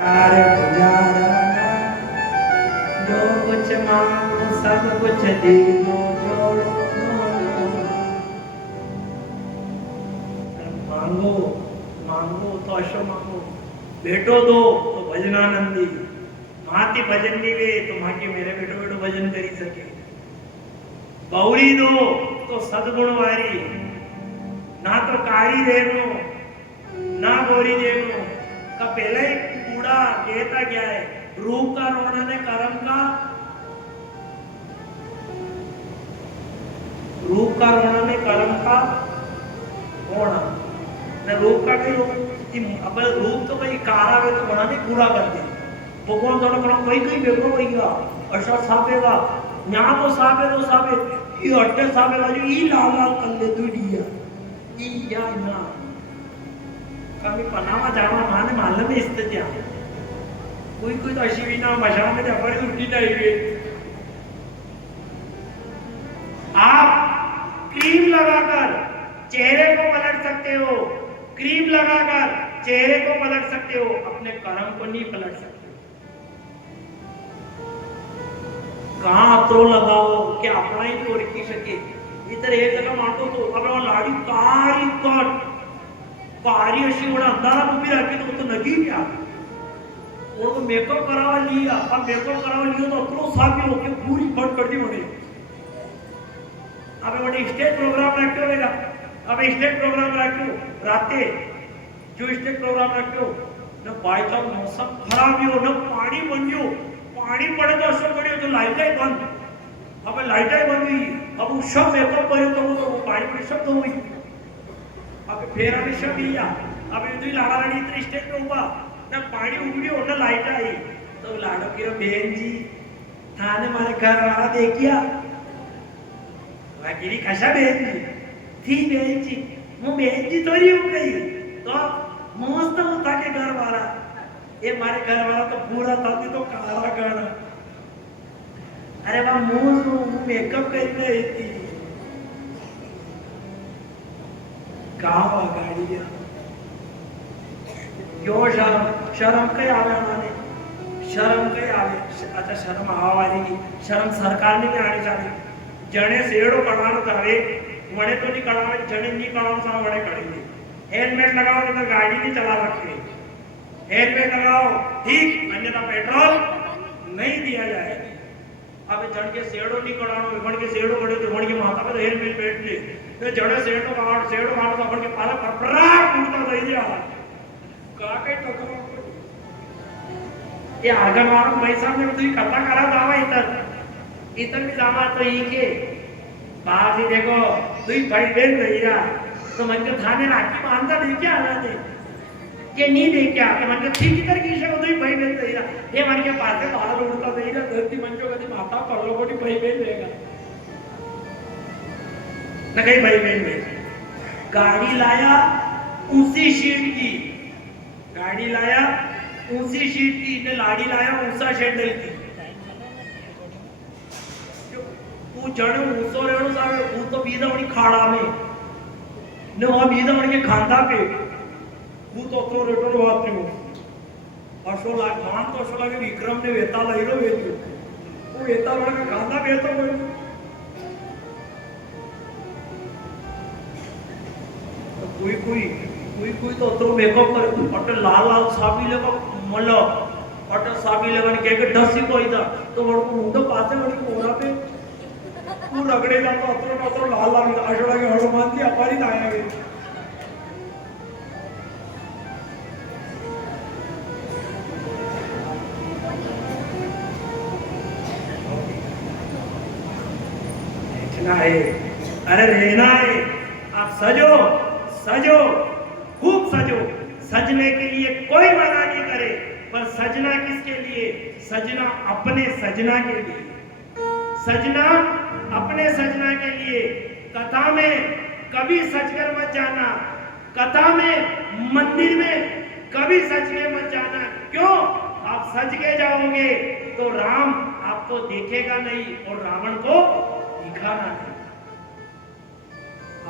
चार गुजारा जो कुछ मांगो सब कुछ दे दो जोड़ो मांगो मांगो तो अशो मांगो बेटो दो तो भजनानंदी माती भजन नीवे तो माँ के मेरे बेटो बेटो भजन करी सके गौरी दो तो सदगुण वारी ना तो कारी देनो ना गौरी देनो का पहले ही कूड़ा कहता क्या है रूप का रोना ने कर्म का रूप का रोना ने कर्म का होना ने रूप का भी अब रूप तो भाई कारा वे तो होना नहीं पूरा कर दे भगवान दोनों करो कोई कोई बेको भैया ऐसा सापेगा यहाँ तो सापे ये अट्टे सापे वाली ये लाल लाल कर ले दुनिया ये या ना कमी पनामा जावा माने मालूम में स्थिति आहे कोई तो अशी विना मशामध्ये आपण उलटी नाही आप क्रीम लगाकर चेहरे को पलट सकते हो क्रीम लगाकर चेहरे को पलट सकते हो अपने कर्म को नहीं पलट सकते कहां अत्रो लगाओ कि अपना ही ओळखी शके इतर एक जगह मानतो तो आपण लाडी कारी कट कारी अशी एवढा अंधारात उभी राखी तो नगी क्या और वो मेकअप करावा लिया अब मेकअप करावा लिया तो अत्रो साफी होके पूरी फट कर दी म्हणे अब म्हणे स्टेज प्रोग्राम रखो बेटा अब स्टेज प्रोग्राम रखो राते जो स्टेज प्रोग्राम रखो न बाय का मौसम खराब हो न पानी बनियो पानी पड़े तो असर पड़े तो लाइट ही बंद अब लाइट ही बंद हुई अब उस सब मेकअप करे तो वो पानी पर शब्द हुई अब फिर अभी सब लिया अब इधर लाड़ा लाड़ी इतने स्टेज पे ऊपर न पानी उगड़ी और न लाइट आई तो लाड़ो की बहन जी थाने मारे घर वाला देखिया वाकिरी कशा बहन जी थी बहन जी वो बहन जी तो ही उग गई तो मस्त होता के घर वाला ये मारे घर वाला तो पूरा था तो काला करना अरे वाह मुंह मेकअप कर रही थी कहाँ गाड़ी क्यों शर्म कई आवे हमारे शर्म कई आवे अच्छा शर्म आवारी शर्म सरकार ने भी आनी चाहिए जने सेड़ो कड़ानो करे वड़े तो नहीं कड़ावे जने नहीं कड़ानो सा वड़े करेंगे हेलमेट लगाओ नहीं तो गाड़ी नहीं चला सकते हेलमेट लगाओ ठीक अन्यथा पेट्रोल नहीं दिया जाएगा अब जड़ के सेड़ो नहीं कड़ानो वड़ के सेड़ो कड़े तो वड़ के माथा पे हेलमेट पेट ले तो जड़े सेड़ो मारो तो वड़ के पाला पपरा उड़ता रह दिया का के टकरो ये आगन वालों पैसा में तो कथा करा दावा इतर भी जावा तो ये के बाहर से देखो तू ही भाई बहन रही रहा तो मन के थाने राखी बांधता नहीं क्या आना दे ये नहीं दे क्या तो मन के ठीक इधर की शे तू ही भाई बहन रही रहा ये मन के पास से बाहर उड़ता रही रहा धरती मंचो कभी माता पर लोगों की भाई बहन रहेगा न कहीं भाई बहन में गाड़ी लाया उसी शीट की गाड़ी लाया उसी शीट की ने लाड़ी लाया ऊंचा शेंडल की तू जड़ो ऊंचो रेणो सावे ऊ तो बीदावणी खाड़ा में ने वो बीदावणी के खांदा पे ऊ तो तो रेटो वात्यो अशो लाग मान तो अशो लागे विक्रम ने वेता लईरो वेत्यो वो वेता वाला खांदा पे तो कोई तो तो मेकअप करे अटे लाल लाल साबी लेको मल्लो अटे साबी लेवन के डसी कोई था तो वड़ को मुंडो पासे वड़ को मोरा पे तू रगड़ेगा तो अतरो लाल लाल आशोड़ा के हनुमान जी अपारी आएंगे देखना है अरे रहना है आप सजो सजो खूब सजो सजने के लिए कोई मना नहीं करे पर सजना किसके लिए सजना अपने सजना के लिए सजना अपने सजना के लिए कथा में कभी सजकर मत जाना कथा में मंदिर में कभी सज के मत जाना क्यों आप सज के जाओगे तो राम आपको देखेगा नहीं और रावण को दिखाना नहीं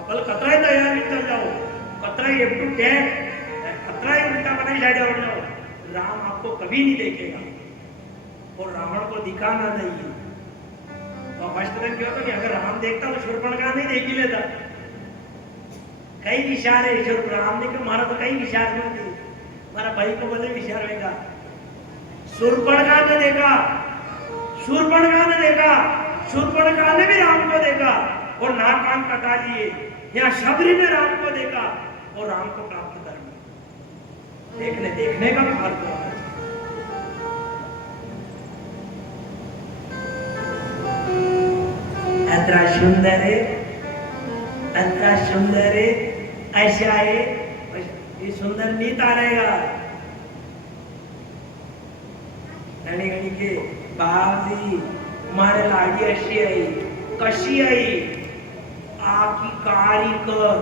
आपल कतराई तयारी चल जाओ कतराई एफ टू 10 कतराई उल्टा बनाई जाए जाओ राम आपको कभी नहीं देखेगा और रावण को दिखाना नहीं। तो अष्टदन क्यों तो कि अगर राम देखता तो शूर्पणखा नहीं देख ही लेता। कई विचार है ईश्वर राम ने क्यों मारा तो कई विचार नहीं थे, हमारा भाई को बोले विचार होगा। शूर्पणखा ने देखा, शूर्पणखा ने देखा, शूर्पणखा ने भी राम को देखा और नाक कान कटा लिए। यहाँ शबरी ने राम को देखा और राम को प्राप्त कर लिया। देखने देखने का भी फर्क होना चाहिए। अतरा सुंदर है, अतरा सुंदर है, ऐसा है, ये सुंदर नहीं तारेगा। घणी घणी के बाबजी मारे लाडी अशी आई, कशी आई, आखी कारी कर,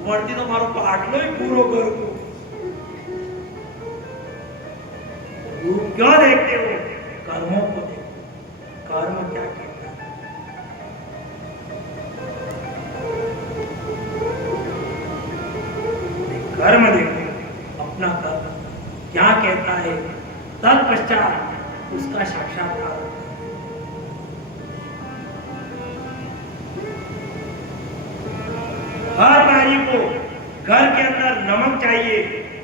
वर्ती तो मारो पाटलो ही पूरो कर को। रूप क्यों देखते हो? कर्मों को देखो, कर्म क्या करता है। कर्म देखो, अपना कर्म क्या कहता है, तत्पश्चात उसका साक्षात्कार। हर नारी को घर के अंदर नमक चाहिए,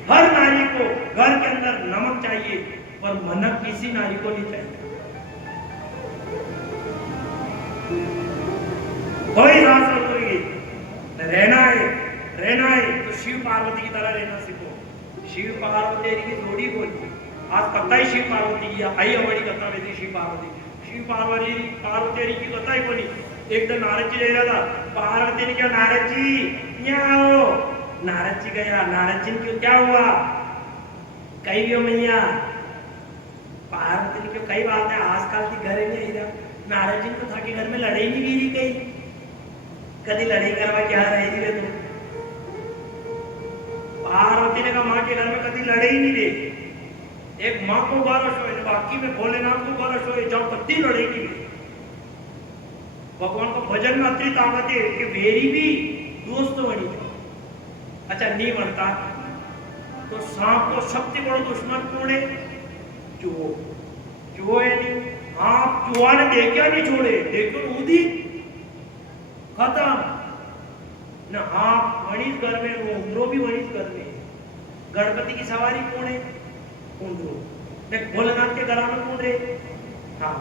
हर नारी को घर के अंदर नमक चाहिए, पर मनक किसी नारी को नहीं चाहिए। कोई शास्त्र होगी रहना है तो शिव पार्वती की तरह रहना सीखो। शिव पार्वती की जोड़ी बोली आज पता ही शिव पार्वती की आई हमारी कथा में थी। शिव पार्वती की कथा ही बोली। एक दिन नारद जी रह रहा था, पार्वती ने क्या नारद जी यहाँ आओ। नारद जी गया, नारद जी क्यों क्या हुआ, कई भी हो मैया। पार्वती ने क्यों कई बात है आजकल की घर में इधर नारद जी को था कि घर में लड़ाई नहीं गिरी कहीं, कभी लड़ाई करवा क्या रही रे तुम। पार्वती ने कहा माँ के घर में कभी लड़ाई नहीं रे, एक माँ को बारस हो बाकी में भोलेनाथ को बारस हो जब कभी लड़ाई नहीं। भगवान को भजन में अति ताकत है कि वेरी भी दोस्त बनी। अच्छा नहीं बनता तो सांप को सबसे बड़ा दुश्मन कौन है? चूहो है नहीं। आप चूहा ने देखा नहीं छोड़े, देखो ऊदी खत्म न। आप वणिज घर में, उंदरो भी वणिज घर में। गणपति की सवारी कौन है? उंदरो। भोलेनाथ के घर में कौन है? हाँ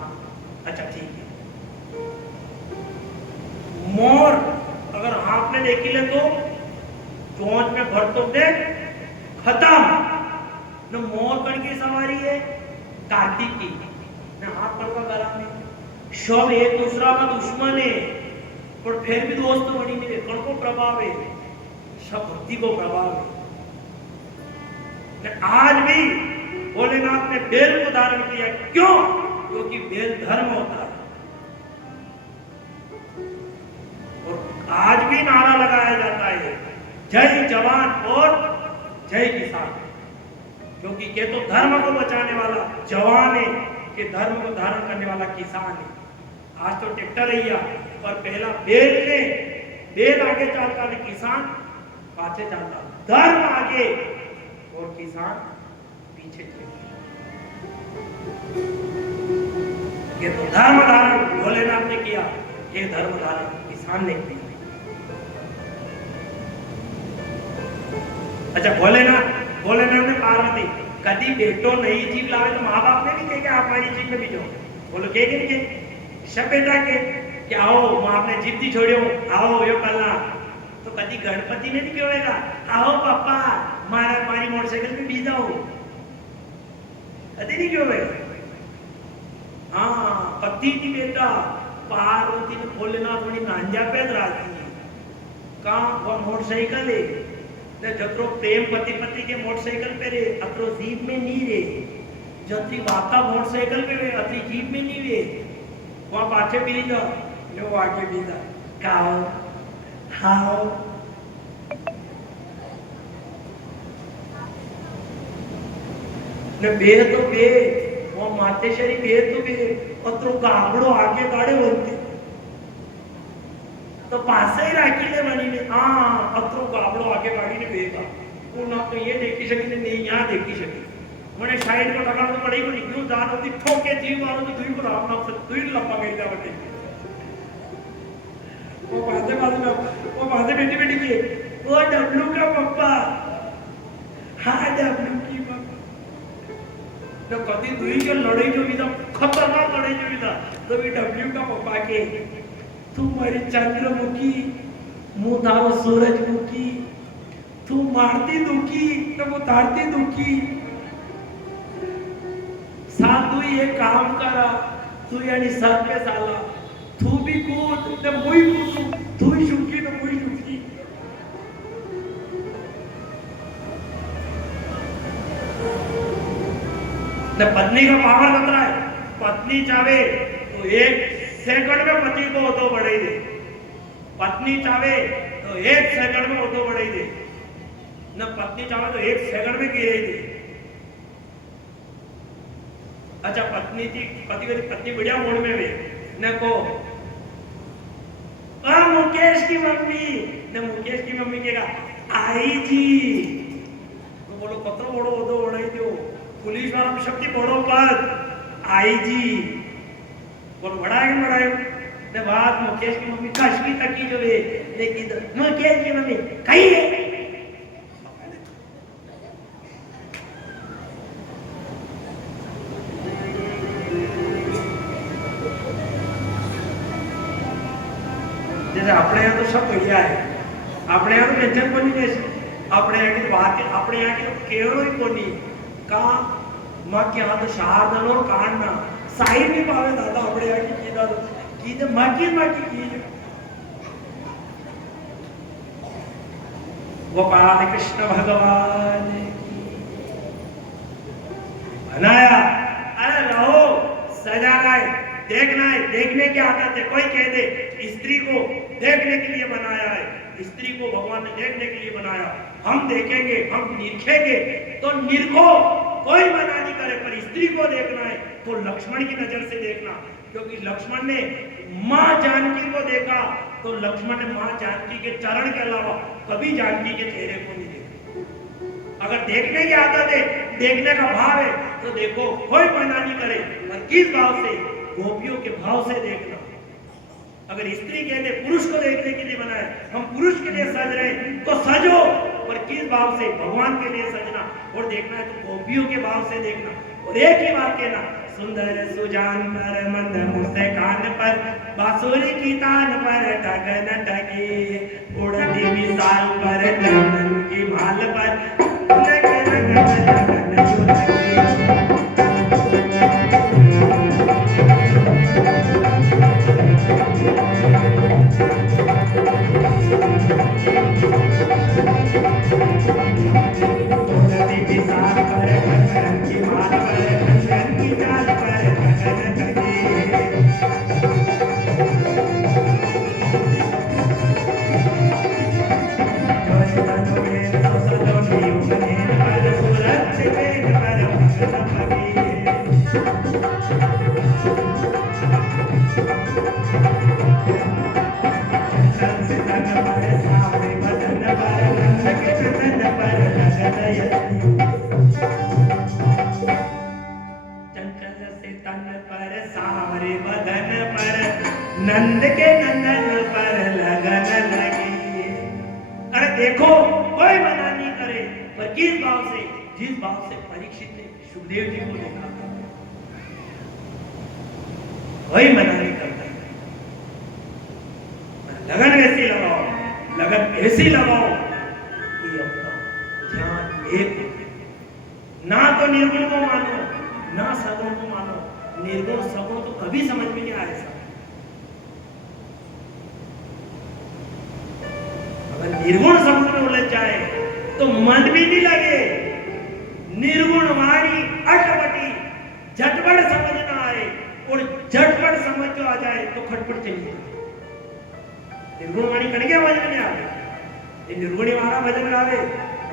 अच्छा ठीक है। मोर अगर आपने देखी ले तो चोंच में भर तो दे खत्म न। मोर कण की सवारी है कार्तिक की न। हाथ पड़वा गला में सब एक दूसरा का दुश्मन है पर फिर भी दोस्त बनी नहीं। कण को प्रभाव है, सब भक्ति को प्रभाव है। आज भी भोलेनाथ ने बेल को धारण किया, क्यों? क्योंकि बेल धर्म होता है। और आज भी नारा लगाया जाता है जय जवान और जय किसान, क्योंकि के तो धर्म को बचाने वाला जवान है, के धर्म को धारण करने वाला किसान है। आज तो ट्रैक्टर लिया और पहला बेल आगे चलता है, किसान पाछे चलता। धर्म आगे और किसान पीछे चलता। ये तो धर्म धारण भोलेनाथ ने किया, ये धर्म धारण किसान ने किया। अच्छा भोलेनाथ ने पार्वती कभी बेटो नई जीव लावे तो माँ बाप ने भी कहे कि आप हमारी जीव में भी जाओ। बोलो के सब बेटा के आओ माँ आपने जीव दी छोड़ियो आओ यो कलना। तो कभी गणपति ने नहीं कहेगा आओ पापा मारी मोटरसाइकिल पे भी जाओ, कभी नहीं क्यों? हाँ पति थी बेटा पार्वती ने भोलेनाथ बड़ी नांजा पैद राजी कहाँ मोटरसाइकिल है जत्रो प्रेम पति के मोटरसाइकिल पे रे अत्रो जीप में नहीं रे। जत्री वाता मोटरसाइकिल पे रे अत्री जीप में नहीं रे। वहां पाछे भी जाओ जो आगे भी जा खाओ खाओ। ने बे तो बे वो मातेश्वरी बे तो बे अत्रो गाबड़ो आगे गाड़े बोलते तो पास ही राखी ले बनी ने। हाँ अत्रो गाबड़ो आगे गाड़ी ने बेगा वो ना तो ये देखी सकी ने नहीं यहाँ देखी सकी મને સાઈડ को लगाना पड़ी को क्यों जान होती ठोके जीव मारो तो तुई को राम नाम से तुई लपा गई जावटे वो बातें बेटी बेटी की वो डब्लू का पप्पा हाँ डब्लू की पप्पा तो कभी तुई जो लड़ाई जो भी था खतरनाक लड़ाई जो भी था तो भी डब्लू का पप्पा के तू मारी चंद्रमुखी मुंह तारो सूरजमुखी तू मारती दुखी तो वो तारती दुखी साधु ये काम करा तू यानी सर पे साला तू भी कूद तो मुई कूदू तू ही शुकी तो मुई शुकी न पत्नी का पावर खतरा है पत्नी चाहे तो 1 सेकंड में पति को ऑटो बढ़ाई दे पत्नी चाहे तो 1 सेकंड में ऑटो बढ़ाई दे न पत्नी चाहे तो 1 सेकंड में गिराई दे अच्छा पत्नी थी पत्नी बढ़िया मोड़ में वे न को मुकेश की मम्मी ने मुकेश की मम्मी केगा आई जी तो बोलो पत्र बोड़ो दो ओढ़ाई दो पुलिस वाला शक्ति बोड़ो पर आई जी बोलो बढ़ाए ने बात मुकेश की मम्मी कश की तकी जो वे लेकिन मुकेश की मम्मी कही है अपने यहाँ तो सब बढ़िया है अपने यहाँ तो टेंशन कोनी जैसे अपने यहाँ की बात अपने यहाँ की केवल ही कोनी का माँ के यहाँ तो शारदन और कांडना साई नहीं पावे दादा अपने यहाँ की तो माँ की गोपाल कृष्ण भगवान बनाया अरे रहो सजाना है देखना है देखने की आदत है कोई कह दे स्त्री को देखने के लिए बनाया है स्त्री को भगवान ने देखने के लिए बनाया हम देखेंगे हम निरखेंगे तो निरखो कोई मना नहीं करे पर स्त्री को देखना है तो लक्ष्मण की नजर से देखना क्योंकि लक्ष्मण ने मां जानकी को देखा तो लक्ष्मण ने मां जानकी के चरण के अलावा कभी जानकी के चेहरे को नहीं देखा अगर देखने की आदत है देखने का भाव है तो देखो कोई मना नहीं करे पर किस भाव से गोपियों के भाव से देखना अगर स्त्री कहते पुरुष को देखने के लिए बनाए हम पुरुष के लिए सज रहे तो सजो पर किस भाव से भगवान के लिए सजना और देखना है तो गोपियों के भाव से देखना और एक ही बात कहना सुंदर सुजान पर मंद मुस्कान पर बांसुरी की तान पर टगन टगी उड़ती मिसाल पर चंदन की माल पर लग लगन नंद के नंदन पर लगन लगी अरे देखो कोई मना नहीं करे पर किस भाव से जिस भाव से परीक्षित ने सुखदेव जी को देखा कोई मना नहीं करता लगन वैसी लगाओ लगन ऐसी लगाओ कि अपना ध्यान एक ना तो निर्गुण को मानो ना सगुण को मानो निर्गुण सगुण तो कभी समझ में नहीं आएगा निर्गुण सगुण में उलझ जाए तो मन भी नहीं लगे निर्गुण वाणी अटपटी झटपट समझ ना आए और झटपट समझ जो आ जाए तो खटपट चली जाए निर्गुण वाणी कट गया भजन में आवे ये निर्गुणी वाला भजन आवे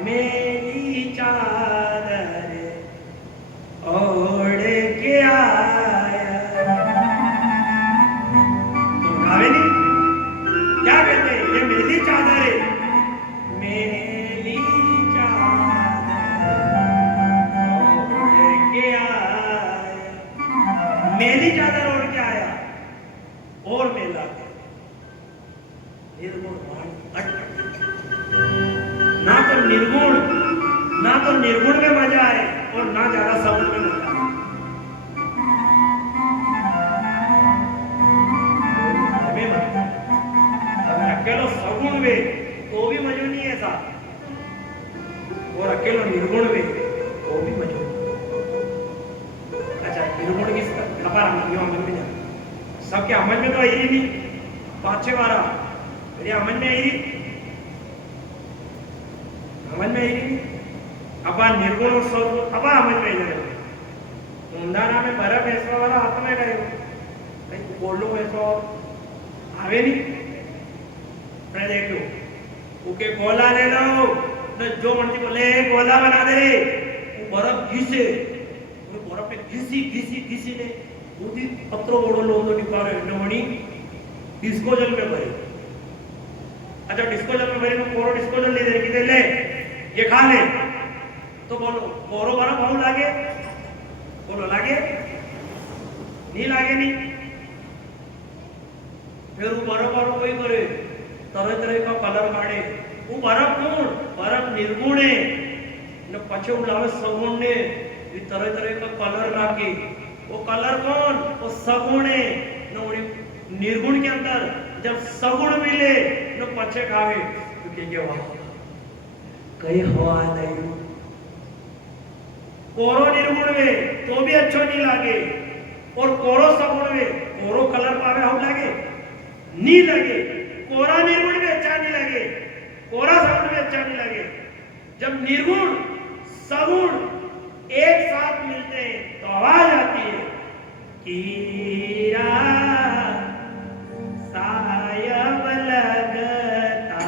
मेरी चादर ओढ़ के आया तो गावे नहीं क्या कहते हैं ये मेरी चादर है मेरी चादर ओढ़ मेली चादर ओढ़ के आया और मेला के निर्गुण ना तो निर्गुण में मजा आए और ना ज्यादा सगुण में मजा आए। अगर अकेलो सगुण वे तो भी मजो नहीं है साहब, और अकेलो निर्गुण वे तो भी मजो। अच्छा निर्गुण की खबर अमल में जा सबके अमल में तो आई नहीं, पांच छह बार मेरे अमल में आई, अमल में आई नहीं। अब निर्गुण और सगुण अब अमल में आई ऊंधाना में बर्फ ऐसा वाला हाथ में गए कहीं बोलो ऐसा आवे नहीं। मैं देख लो ओके गोला ले लो तो जो मर्जी बोले गोला बना दे, वो बर्फ घिसे, वो बर्फ में घिसी घिसी घिसी ने दूधी पत्रों बोलो लो तो निकाले नमणी डिस्पोजल में भरे। अच्छा डिस्पोजल में भरे तो कोरो डिस्पोजल ले दे कि ले ये खा ले तो बोलो कोरो बर्फ बहु लागे, बोलो लागे नहीं लागे नहीं। फिर वो बर्फ कोई करे तरह तरह का कलर काढ़े, वो बर्फ कौन बर्फ निर्गुण है न पछे लावे सगुण ने तरह तरह का कलर लाके, वो कलर कौन वो सगुण है न निर्गुण के अंदर जब सगुण मिले न पछे खावे तो कहेंगे वाह कई हवा नहीं। कोरो निर्गुण में तो भी अच्छो नहीं लागे और कोरो सगुण में कोरो कलर पावे हम लागे नहीं लगे, कोरा निर्गुण में अच्छा नहीं लगे, कोरा सगुण में अच्छा नहीं लगे। जब निर्गुण सगुण एक साथ मिलते हैं तो आवाज आती है कीरा सायब लगता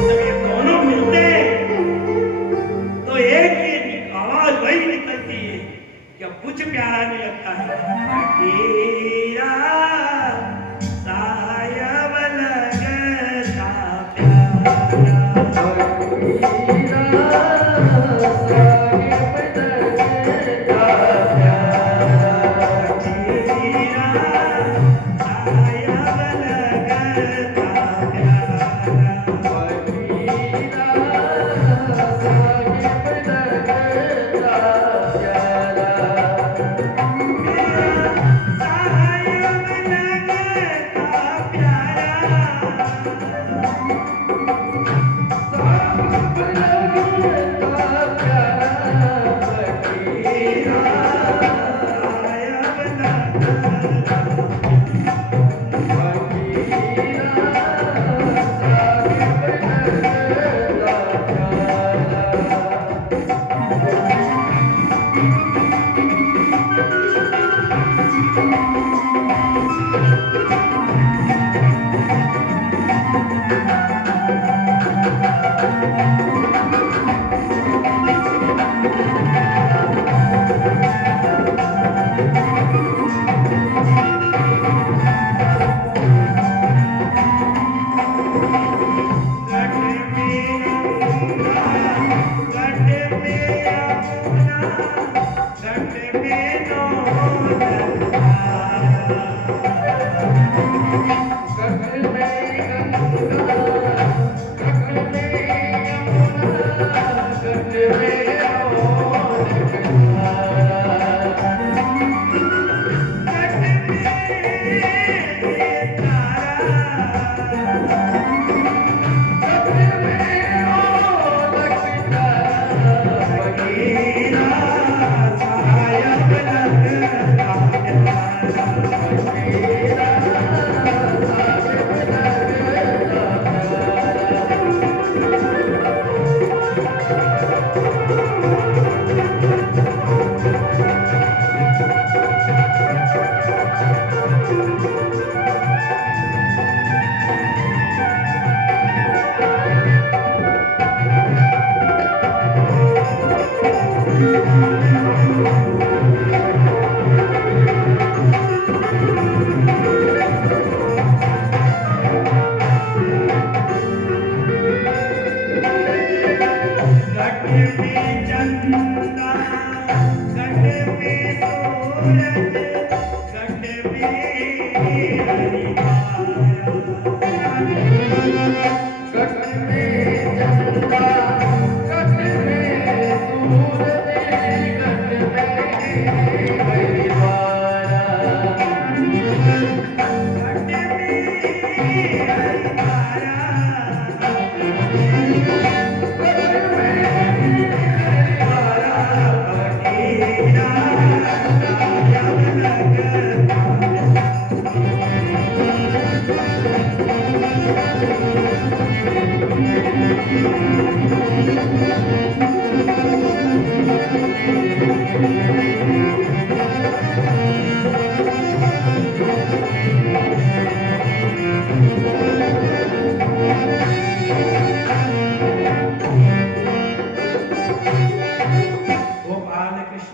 जब ये दोनों मिलते हैं तो एक ही आवाज वही निकलती है क्या कुछ प्यारा नहीं लगता है कीरा सायब लगता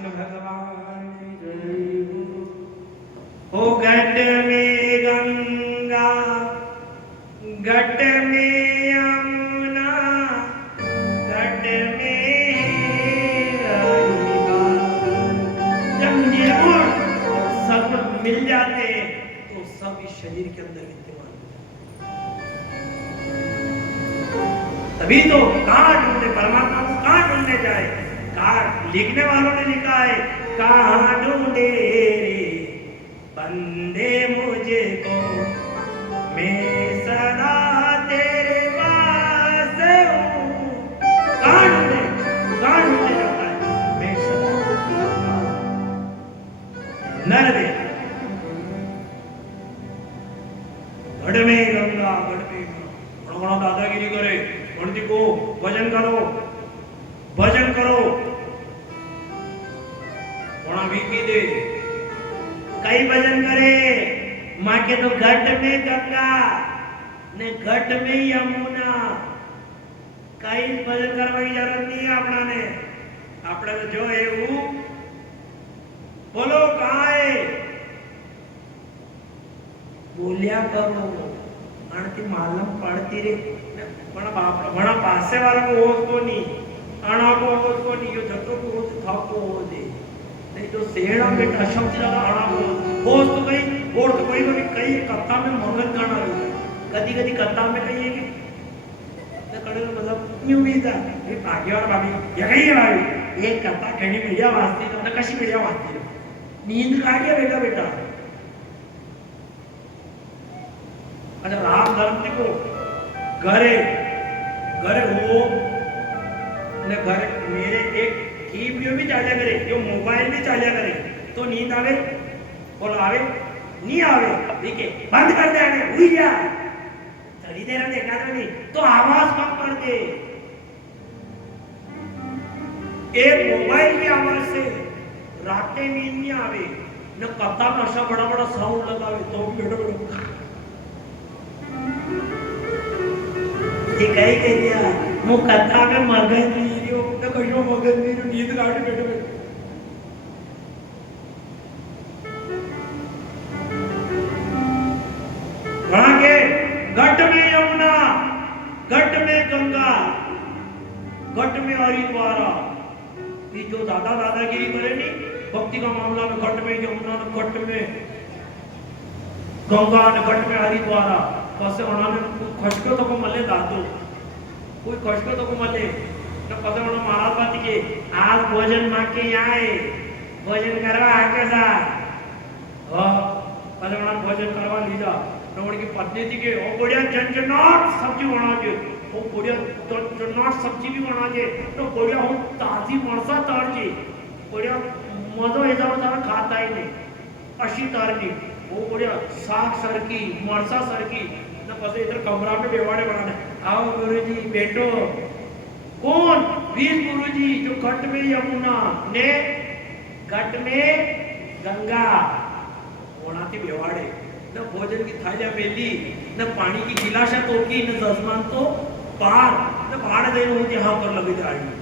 कृष्ण भगवान जय हो। घट में गंगा घट में यमुना घट में गंगा। जब निर्गुण और सगुण मिल जाते तो सब इस शरीर के अंदर विद्यमान हो जाते। तभी तो कहाँ ढूंढे परमात्मा को, कहाँ ढूंढने जाए। कहाँ लिखने वालों ने लिखा है, कहाँ ढूंढे रे बंदे मुझे को, मैं सदा तेरे पास हूँ। कहाँ ढूंढे जाता है, मैं सदा तेरे पास। नर दे गढ़ में गंगा गढ़ में गंगा। दादागिरी करे, गणती को भजन करो, भजन करो। बीती दे कई भजन करे, माँ के तो घट में गंगा ने घट में यमुना। कई भजन करने की जरूरत नहीं है अपना ने। अपने तो जो है वो बोलो कहाँ है, बोलिया करो। आणती मालूम पड़ती रे बड़ा पासे वाला को होश को नहीं, आना को होश को नहीं, यो जतो को होश था को हो दे नहीं तो सेड़ा बेटा शब्द लगा आना को होश तो गई और तो कोई भी कई कथा में मंगल गाना है। कदी कदी कथा में कही है कि तो कड़े मतलब न्यू भी था ये भाग्य और भाभी ये कही है भाभी एक कथा कहनी मीडिया वास्ते तो कशी मीडिया वास्ते नींद काटिया बेटा बेटा। अच्छा राम धर्म को घरे घरे हो ने घरे मेरे एक टीवी भी चालिया करे, यो मोबाइल भी चालिया करे तो नींद आवे बोलो आवे नहीं आवे ठीक है बंद कर दे आने हुई जा थोड़ी देर में देखा तो नहीं तो आवाज कम कर दे। एक मोबाइल की आवाज से रात के नींद नहीं आवे न कथा में ऐसा बड़ा बड़ा साउंड लगावे तो बेटो बेटो ठीक है दिया मु कथा में मगन नहीं रियो न कहियो मगन नहीं रियो नींद काट बैठो वहां के घट में यमुना घट में गंगा घट में हरिद्वार। ये जो दादा दादागिरी करे नहीं भक्ति का मामला में घट में यमुना घट में गंगा घट में हरिद्वार पसे उन्होंने खशको तो को मले दादो कोई खशको तो को मले तो पसे उन्होंने महाराज बात के आज भोजन मां के आए भोजन करवा आके सा हो पसे उन्होंने भोजन करवा लीजा तो उनकी पत्नी थी के ओ बढ़िया जनजनाट सब्जी बना के ओ बढ़िया जनजनाट सब्जी भी बना के तो बढ़िया हो ताजी मरसा तार जी बढ़िया मजो ऐसा होता खाता ही नहीं अशी तारनी वो बढ़िया साग सरकी मरसा सरकी न पसे इधर कमरा में बेवाड़े बनाने आओ गुरुजी बेटो कौन वीर गुरुजी जो घट में यमुना ने घट में गंगा वनाती बेवाड़े न भोजन की थालियां मेली न पानी की गिलासा तोकी न जजमान तो पार न भाड़ देने होती यहाँ पर लगी जाएगी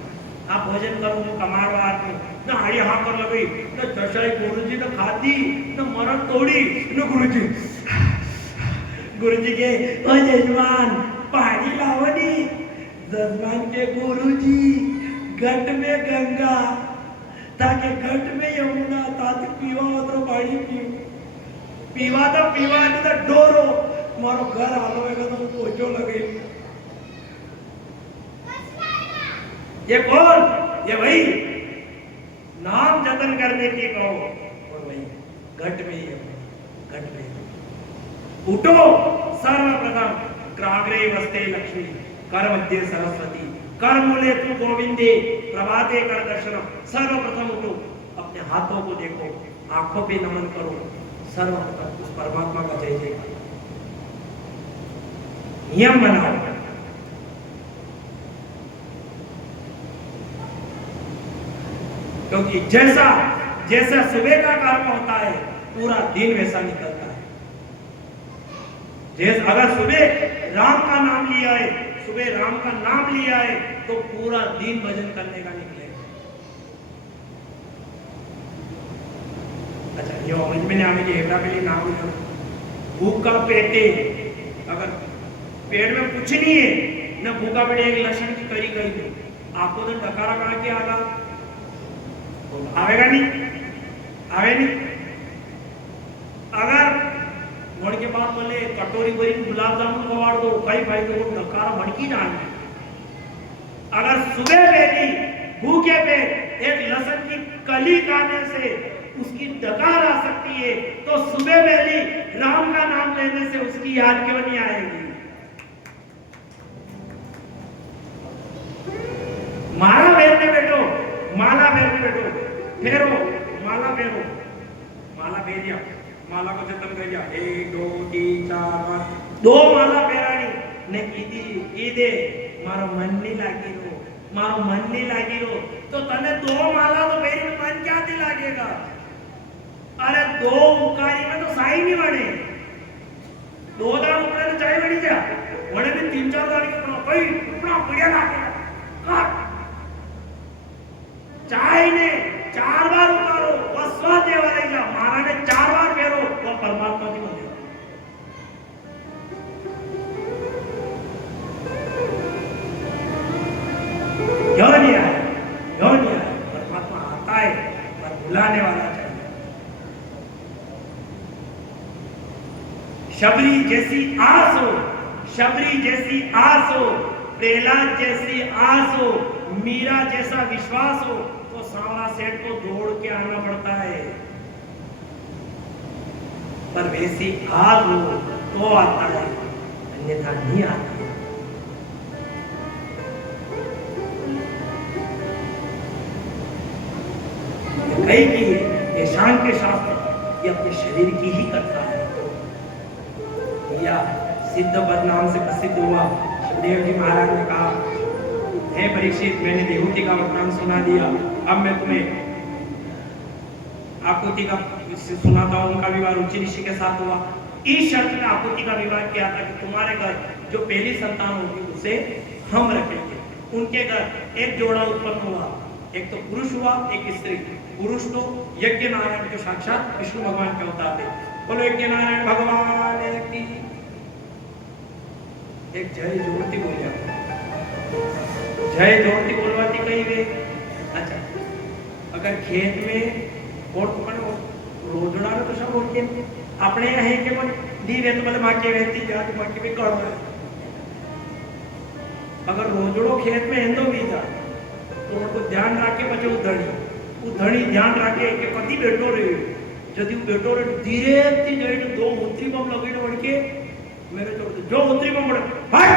आप भोजन करो वो कमारवार में न हाड़ी हाँ कर लगी न दशाई गुरुजी ने खाती न मरण तोड़ी न गुरुजी के ओ जजमान पानी लावनी जजमान के गुरुजी घट में गंगा ताकि घट में यमुना ताकि पीवा उधर पानी पीवा तो डोरो मारो घर आलो है तो पोछो लगे ये कौन ये वही नाम जतन करने की कहो और वही घट में उठो सर्वप्रथम ग्राग्रे वस्ते लक्ष्मी कर मध्य सरस्वती कर मूले तू गोविंदे प्रभाते कर दर्शनम। सर्वप्रथम उठो अपने हाथों को देखो आंखों पे नमन करो सर्वप्रथम उस परमात्मा का जय जय नियम बनाओ। क्योंकि जैसा जैसा सुबह का कर्म होता है पूरा दिन वैसा निकलता है। जैसे अगर सुबह राम का नाम लिया है सुबह राम का नाम लिया है तो पूरा दिन भजन करने का निकलेगा। अच्छा ये समझ में नहीं आने की हेबरा के लिए नाम लो भूखा पेटे अगर पेट में कुछ नहीं है ना भूखा पेटे एक लक्षण की करी गई थी आपको तो डकारा कहा के आगा आवेगा नहीं आवे नहीं अगर वण के बाद बोले कटोरी भरी गुलाब जामुन खवाड़ दो कई फायदे को डकारा भड़की ना अगर सुबह बेली भूखे पे एक लहसुन की कली खाने से उसकी डकार आ सकती है तो सुबह बेली राम का नाम लेने से उसकी याद क्यों नहीं आएगी माला फेरने बैठो माला फेरने बैठो फेरो माला फेरो माला फेरिया माला को जतन करिया 1 2 3 4 5 दो माला फेरानी ने कीदे मारो मन नहीं लागी रो मारो मन नहीं लागी रो तो तने दो माला तो फेरी मन क्या थी लागेगा अरे दो उकारी में तो साई नहीं बने दो दान उकरे ने चाय बनी जा वणे भी 3-4 दान के भाई इतना बढ़िया लागेगा काट चाय ने 4 बार उतारो वो स्वाद देवा ले जा मारा ने 4 बार फेरो वो परमात्मा की बने क्यों नहीं आया परमात्मा आता है पर बुलाने वाला चाहिए शबरी जैसी आस हो शबरी जैसी आस हो प्रहलाद जैसी आस हो मीरा जैसा विश्वास हो तो सांवला सेठ को दौड़ के आना पड़ता है पर वैसी आग हो तो आता है अन्यथा नहीं आता कई की ये शान के शास्त्र ये अपने शरीर की ही कथा है या सिद्ध पद नाम से प्रसिद्ध हुआ सुखदेव जी महाराज ने कहा हे परीक्षित मैंने देहूति का वर्णन सुना दिया अब मैं तुम्हें आकुति का सुनाता हूँ उनका विवाह रुचि ऋषि के साथ हुआ इस शर्त में आकुति का विवाह किया था कि तुम्हारे घर जो पहली संतान होगी उसे हम रखेंगे उनके घर एक जोड़ा उत्पन्न हुआ एक तो पुरुष हुआ एक स्त्री पुरुष तो यज्ञ नारायण जो साक्षात विष्णु भगवान के अवतार थे बोलो यज्ञ नारायण भगवान की एक जय जोड़ती बोलिया जय जोड़ती बोलवाती कही वे अच्छा अगर खेत में और पण रोजड़ा तो सब बोलते अपने यहाँ है कि पण दी वे तो भले माके रहती जा तो माके भी कर अगर रोजड़ो खेत में हेंदो भी जा तो उनको ध्यान रखे बचे उधड़ी ध्यान रखे कि पति बैठो रहे यदि बैठो रहे धीरे थी जई दो उतरी बम लगीने वड़के मेरे जो उतरी बम वड़े भाई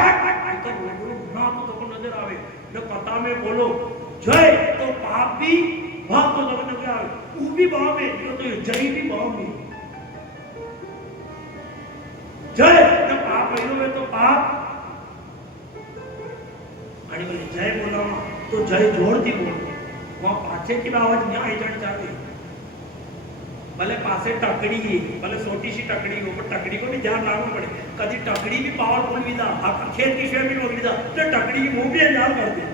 तो रोजड़ो ना तो नजर आवे न पता में बोलो जय तो पाप भी भाग तो नजर आवे ऊ भी भाव में तो जय भी भाव में जय न पाप आइलो में तो पाप आणि बोले जय बोला तो जय जोड़ती बोल वहां पाछे की आवाज नहीं आई जानी चाहिए भले पासे टकड़ी भले छोटी सी टकड़ी हो पर टकड़ी को भी ध्यान रखना पड़े कभी टकड़ी भी पावरफुल भी था आपका खेत की शेर भी पकड़ी था तो टकड़ी की मुंह भी ध्यान कर दे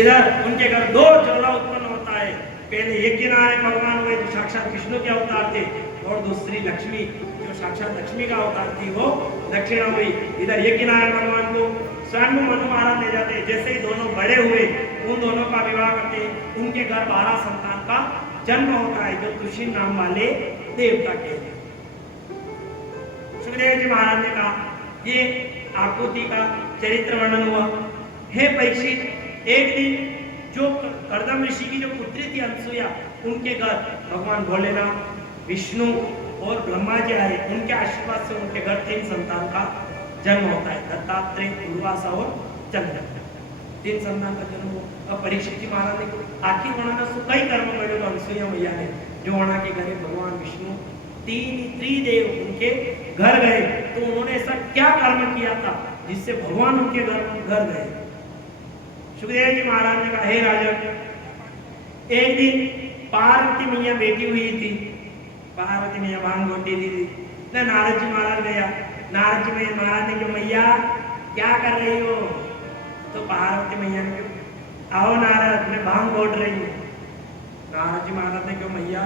इधर उनके घर दो जोड़ा उत्पन्न होता है पहले यज्ञ नारायण भगवान हुए जो साक्षात विष्णु के अवतार थे और दूसरी लक्ष्मी जो साक्षात लक्ष्मी का अवतार थी वो दक्षिणा हुई इधर यज्ञ नारायण भगवान को स्वयं मनु महाराज ले जाते जैसे ही दोनों बड़े हुए उन दोनों का विवाह करते उनके घर 12 संतान का जन्म होता है जो तुषी नाम वाले देवता के सुखदेव जी महाराज ने कहा ये आकुति का चरित्र वर्णन हुआ हे परीक्षित एक दिन जो कर्दम ऋषि की जो पुत्री थी अनसुया उनके घर भगवान भोलेनाथ विष्णु और ब्रह्मा जी आए उनके आशीर्वाद से उनके घर 3 संतान का जन्म होता है दत्तात्रेय दुर्वासा और चंद्र 3 संतान का जन्म हुआ अब परीक्षित जी महाराज ने आखिर वहां सो कई कर्म करे तो अनसुया मैया ने जो वहां के घरे भगवान विष्णु 3 त्रिदेव उनके घर गए तो उन्होंने ऐसा क्या कर्म किया था जिससे भगवान उनके घर गए सुखदेव जी महाराज ने कहा हे राजन एक दिन पार्वती मैया बैठी हुई थी पार्वती मैया भांग घोटी दी थी नारद जी महाराज गया नारद जी में महाराज ने कहा मैया क्या कर रही हो? तो पार्वती मैया ने कहा आओ नारद मैं भांग घोट रही हूँ। नारद जी महाराज ने कहा मैया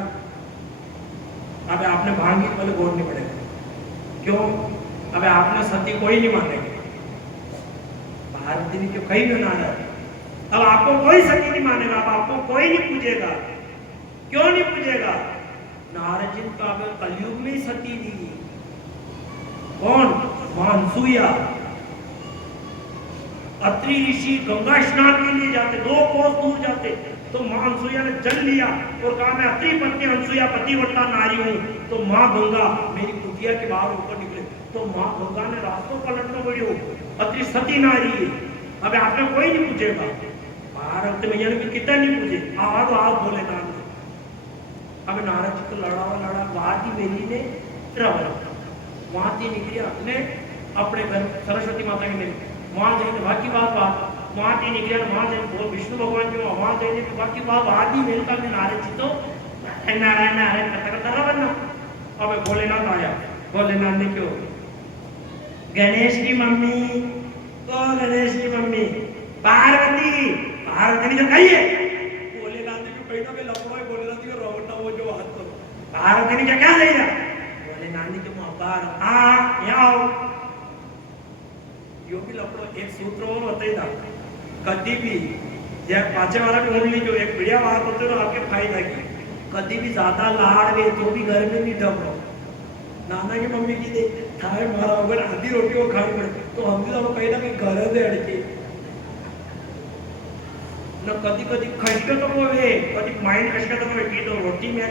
अब आपने भांग ही पहले घोटनी पड़ेगा। क्यों? अब आपने सती कोई नहीं मानेगा। पार्वती ने क्यों कही ना नारद अब आपको कोई सती नहीं मानेगा, अब आपको कोई नहीं पूजेगा। क्यों नहीं पूजेगा? नारद जी तो अब कलयुग में ही सती दी। कौन? मानसूया। अत्रि ऋषि गंगा स्नान के लिए जाते, 2 कोस दूर जाते, तो मां अनसुईया ने जल लिया और कहा मैं अत्रि पत्नी अनसुईया पतिव्रता नारी हूं। तो मां गंगा मेरी कुटिया के बाहर ऊपर निकले, तो मां गंगा ने रास्तों पलटना पड़ी हो, अत्रि सती नारी है, अब आपने कोई नहीं पूछेगा। पार्वती मैया ने कितना नहीं पूछे, आवाज आवाज बोले नाम। अब नारद जी को लड़ा वादी मेरी ने रवर वहां थी निकली अपने अपने घर सरस्वती माता के लिए वहां जाइए बाकी बात वहां थी निकलिया वहां जाए विष्णु भगवान जो वहां जाइए बाकी बात वादी मेरे का नारद जी तो नारायण नारायण करता करता रवर ना। अब भोलेनाथ आया, भोलेनाथ ने क्यों गणेश की मम्मी को गणेश की मम्मी पार्वती पार्वती ने जो कही है भोलेनाथ ने कहीं ना कहीं लपड़ो है, भोलेनाथ जी को रोवटा वो जो हाथ करो पार्वती ने क्या कही था भोलेनाथ ने जो बार यहाँ आओ यो भी लपड़ो एक सूत्र और बताइए कभी भी या पांचे वाला भी ढूंढ लीजिए एक बढ़िया बात होती है आपके फायदा की कभी भी ज्यादा लाड़ गए तो भी घर में नहीं ढबरो नाना की मम्मी की दे थाए मारा अगर आधी रोटी वो खानी पड़े तो हम भी तो कहीं ना कहीं घर दे अड़के न कभी कभी खशका तो वो है कभी माइंड खशका तो वो की तो रोटी में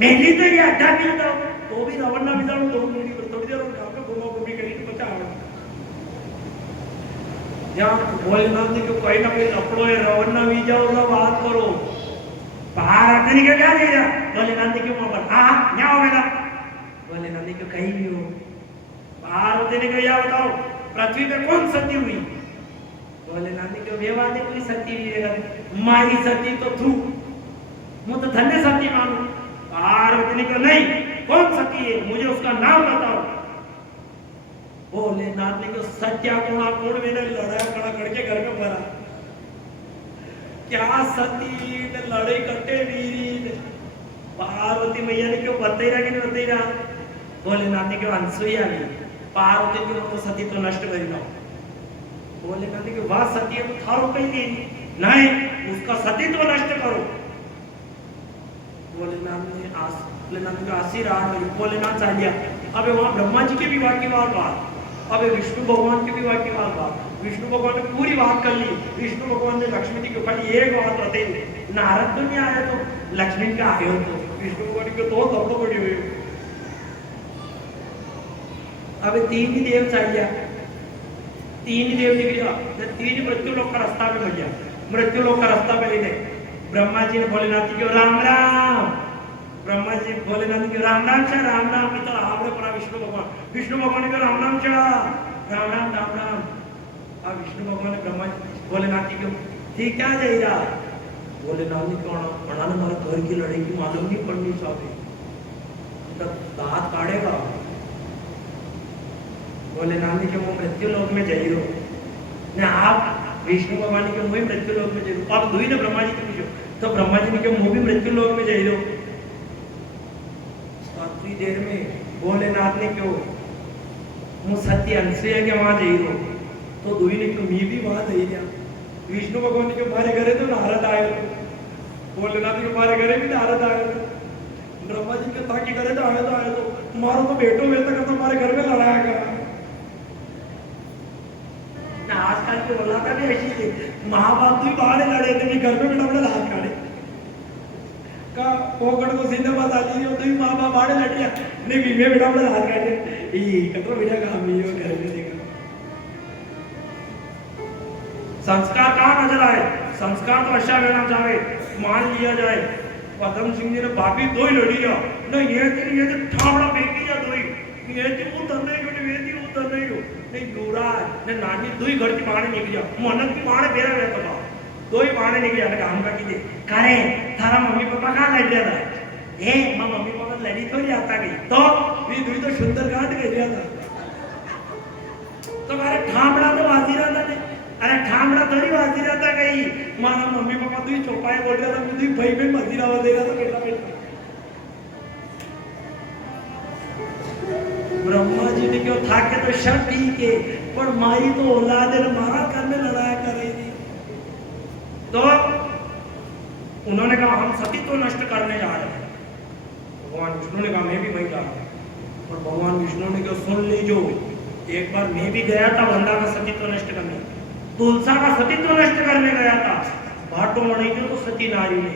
मेहंदी तो ये अड्डा भी होता तो भी रवन ना मिला 2 मिनट पर थोड़ी देर काम पे घुमा घूमी करी तो बचा आ जहाँ भोलेनाथ जी को कहीं ना कहीं लपड़ो है रवन ना भी जाओ ना बात करो भारत ने क्या कह दिया भोलेनाथ जी के मुंह पर हाँ क्या हो गया भोलेनाथ जी को कहीं भी हो पार्वती ने कहा बताओ पृथ्वी पे कौन सती हुई भोलेनाथ ने कहा व्यवहार ने कोई सती नहीं मारी सती तो तू मैं तो धन्य सती मानू पार्वती ने कहा नहीं कौन सती है मुझे उसका नाम बताओ भोलेनाथ ने कहा सत्या कोणा कोण मैंने लड़ाई खड़ा करके घर में भरा क्या सती ने लड़ाई कटे वीर पार्वती मैया ने क्यों बताई कि नहीं बताई भोलेनाथ ने क्यों अनसुईया ने पार्वती ने तो सती तो नष्ट कर दिया भोलेनाथ ने क्यों वाह सती है तो थारो कहीं नहीं उसका सतीत्व नष्ट करो भोलेनाथ ने आशीर्वाद मिली भोलेनाथ चालिया अब वहां ब्रह्मा जी के भी वाक्य बात अब विष्णु भगवान की भी वाक्य बात विष्णु भगवान ने पूरी बात कर ली विष्णु भगवान ने लक्ष्मी जी को खाली एक बात बताई नारद तो नहीं आया तो लक्ष्मी का आए हो तो विष्णु भगवान को तो दबड़ो पड़ी हुई अब 3 ही देव चाहिए 3 देव निकलिया 3 मृत्यु लोक का रास्ता पे भैया मृत्यु लोक का रास्ता पे लेने ब्रह्मा जी ने भोलेनाथ जी को राम राम ब्रह्मा जी भोलेनाथ जी को राम राम चढ़ राम राम की तरह आपने पढ़ा विष्णु भगवान को राम राम चढ़ा राम राम राम राम अब विष्णु भगवान ने ब्रह्मा जी भोलेनाथ जी को ठीक क्या जाए रहा भोलेनाथ जी को पढ़ाने हमारे घर की लड़ाई की मालूम नहीं पड़नी चाहिए तब दांत काटेगा भोलेनाथ जी के वो मृत्यु लोक में जाइए ना आप विष्णु भगवान के मुंह मृत्यु लोक में जाइए आप दुई ने ब्रह्मा जी के पूछो तो ब्रह्मा जी के मुंह भी मृत्यु लोक में जाइए काफी देर में भोलेनाथ ने क्यों मुझ सत्य अनसुईया के वहां जाइए तो दुई ने क्यों मी भी वहां जाइए विष्णु भगवान के हमारे घरे तो नारद आए भोलेनाथ के हमारे घरे भी नारद आए ब्रह्मा जी के ताकि करे तो आए तो मारो तो बेटो बेटा का तो हमारे घर में लड़ाया करा आजकल की औलाद भी ऐसी थी माँ बाप भी बाहर लड़े थे घर में बेटा अपने हाथ काटे का पोकड़ को सीधे बात आ जी तो भी माँ बाप बाहर लड़ लिया नहीं भी मैं बेटा अपने हाथ काटे ये कतो बेटा काम ही हो घर में देखा संस्कार कहाँ नजर आए संस्कार तो अच्छा लेना चाहे मान लिया जाए पदम सिंह जी ने बापी 2 ही लड़ी जा न ये तो ठावड़ा बेकी जा 2 ही ये तो वो तन्ने को ने वेदी वो तन्ने को नहीं युवराज ने नानी 2 ही घर की माने निकलिया मनन की माने बेरा बेरा तो 2 ही माने निकलिया ने काम का कीधे करे थारा मम्मी पापा कहाँ लड़ रहा था मां मम्मी पापा लड़ी थोड़ी आता गई तो भी 2 तो सुंदर कांड कर दिया था मारा मम्मी पापा तू चौपाए बोल रहा था तू भाई में मजीरा हो देगा तो बेटा बेटा ब्रह्मा जी ने क्यों था के तो शर्त ठीक है पर माई तो औलाद है मारा करने लड़ाया कर रही थी तो उन्होंने कहा हम सती तो नष्ट करने जा रहे हैं। भगवान विष्णु ने कहा मैं भी वही जा रहा हूँ और भगवान विष्णु ने क्यों सुन लीजो एक बार मैं भी गया था वंदा का सतीत्व नष्ट करने तुलसा का सतीत्व नष्ट करने गया था भाटो मणि जो तो सती नारी ने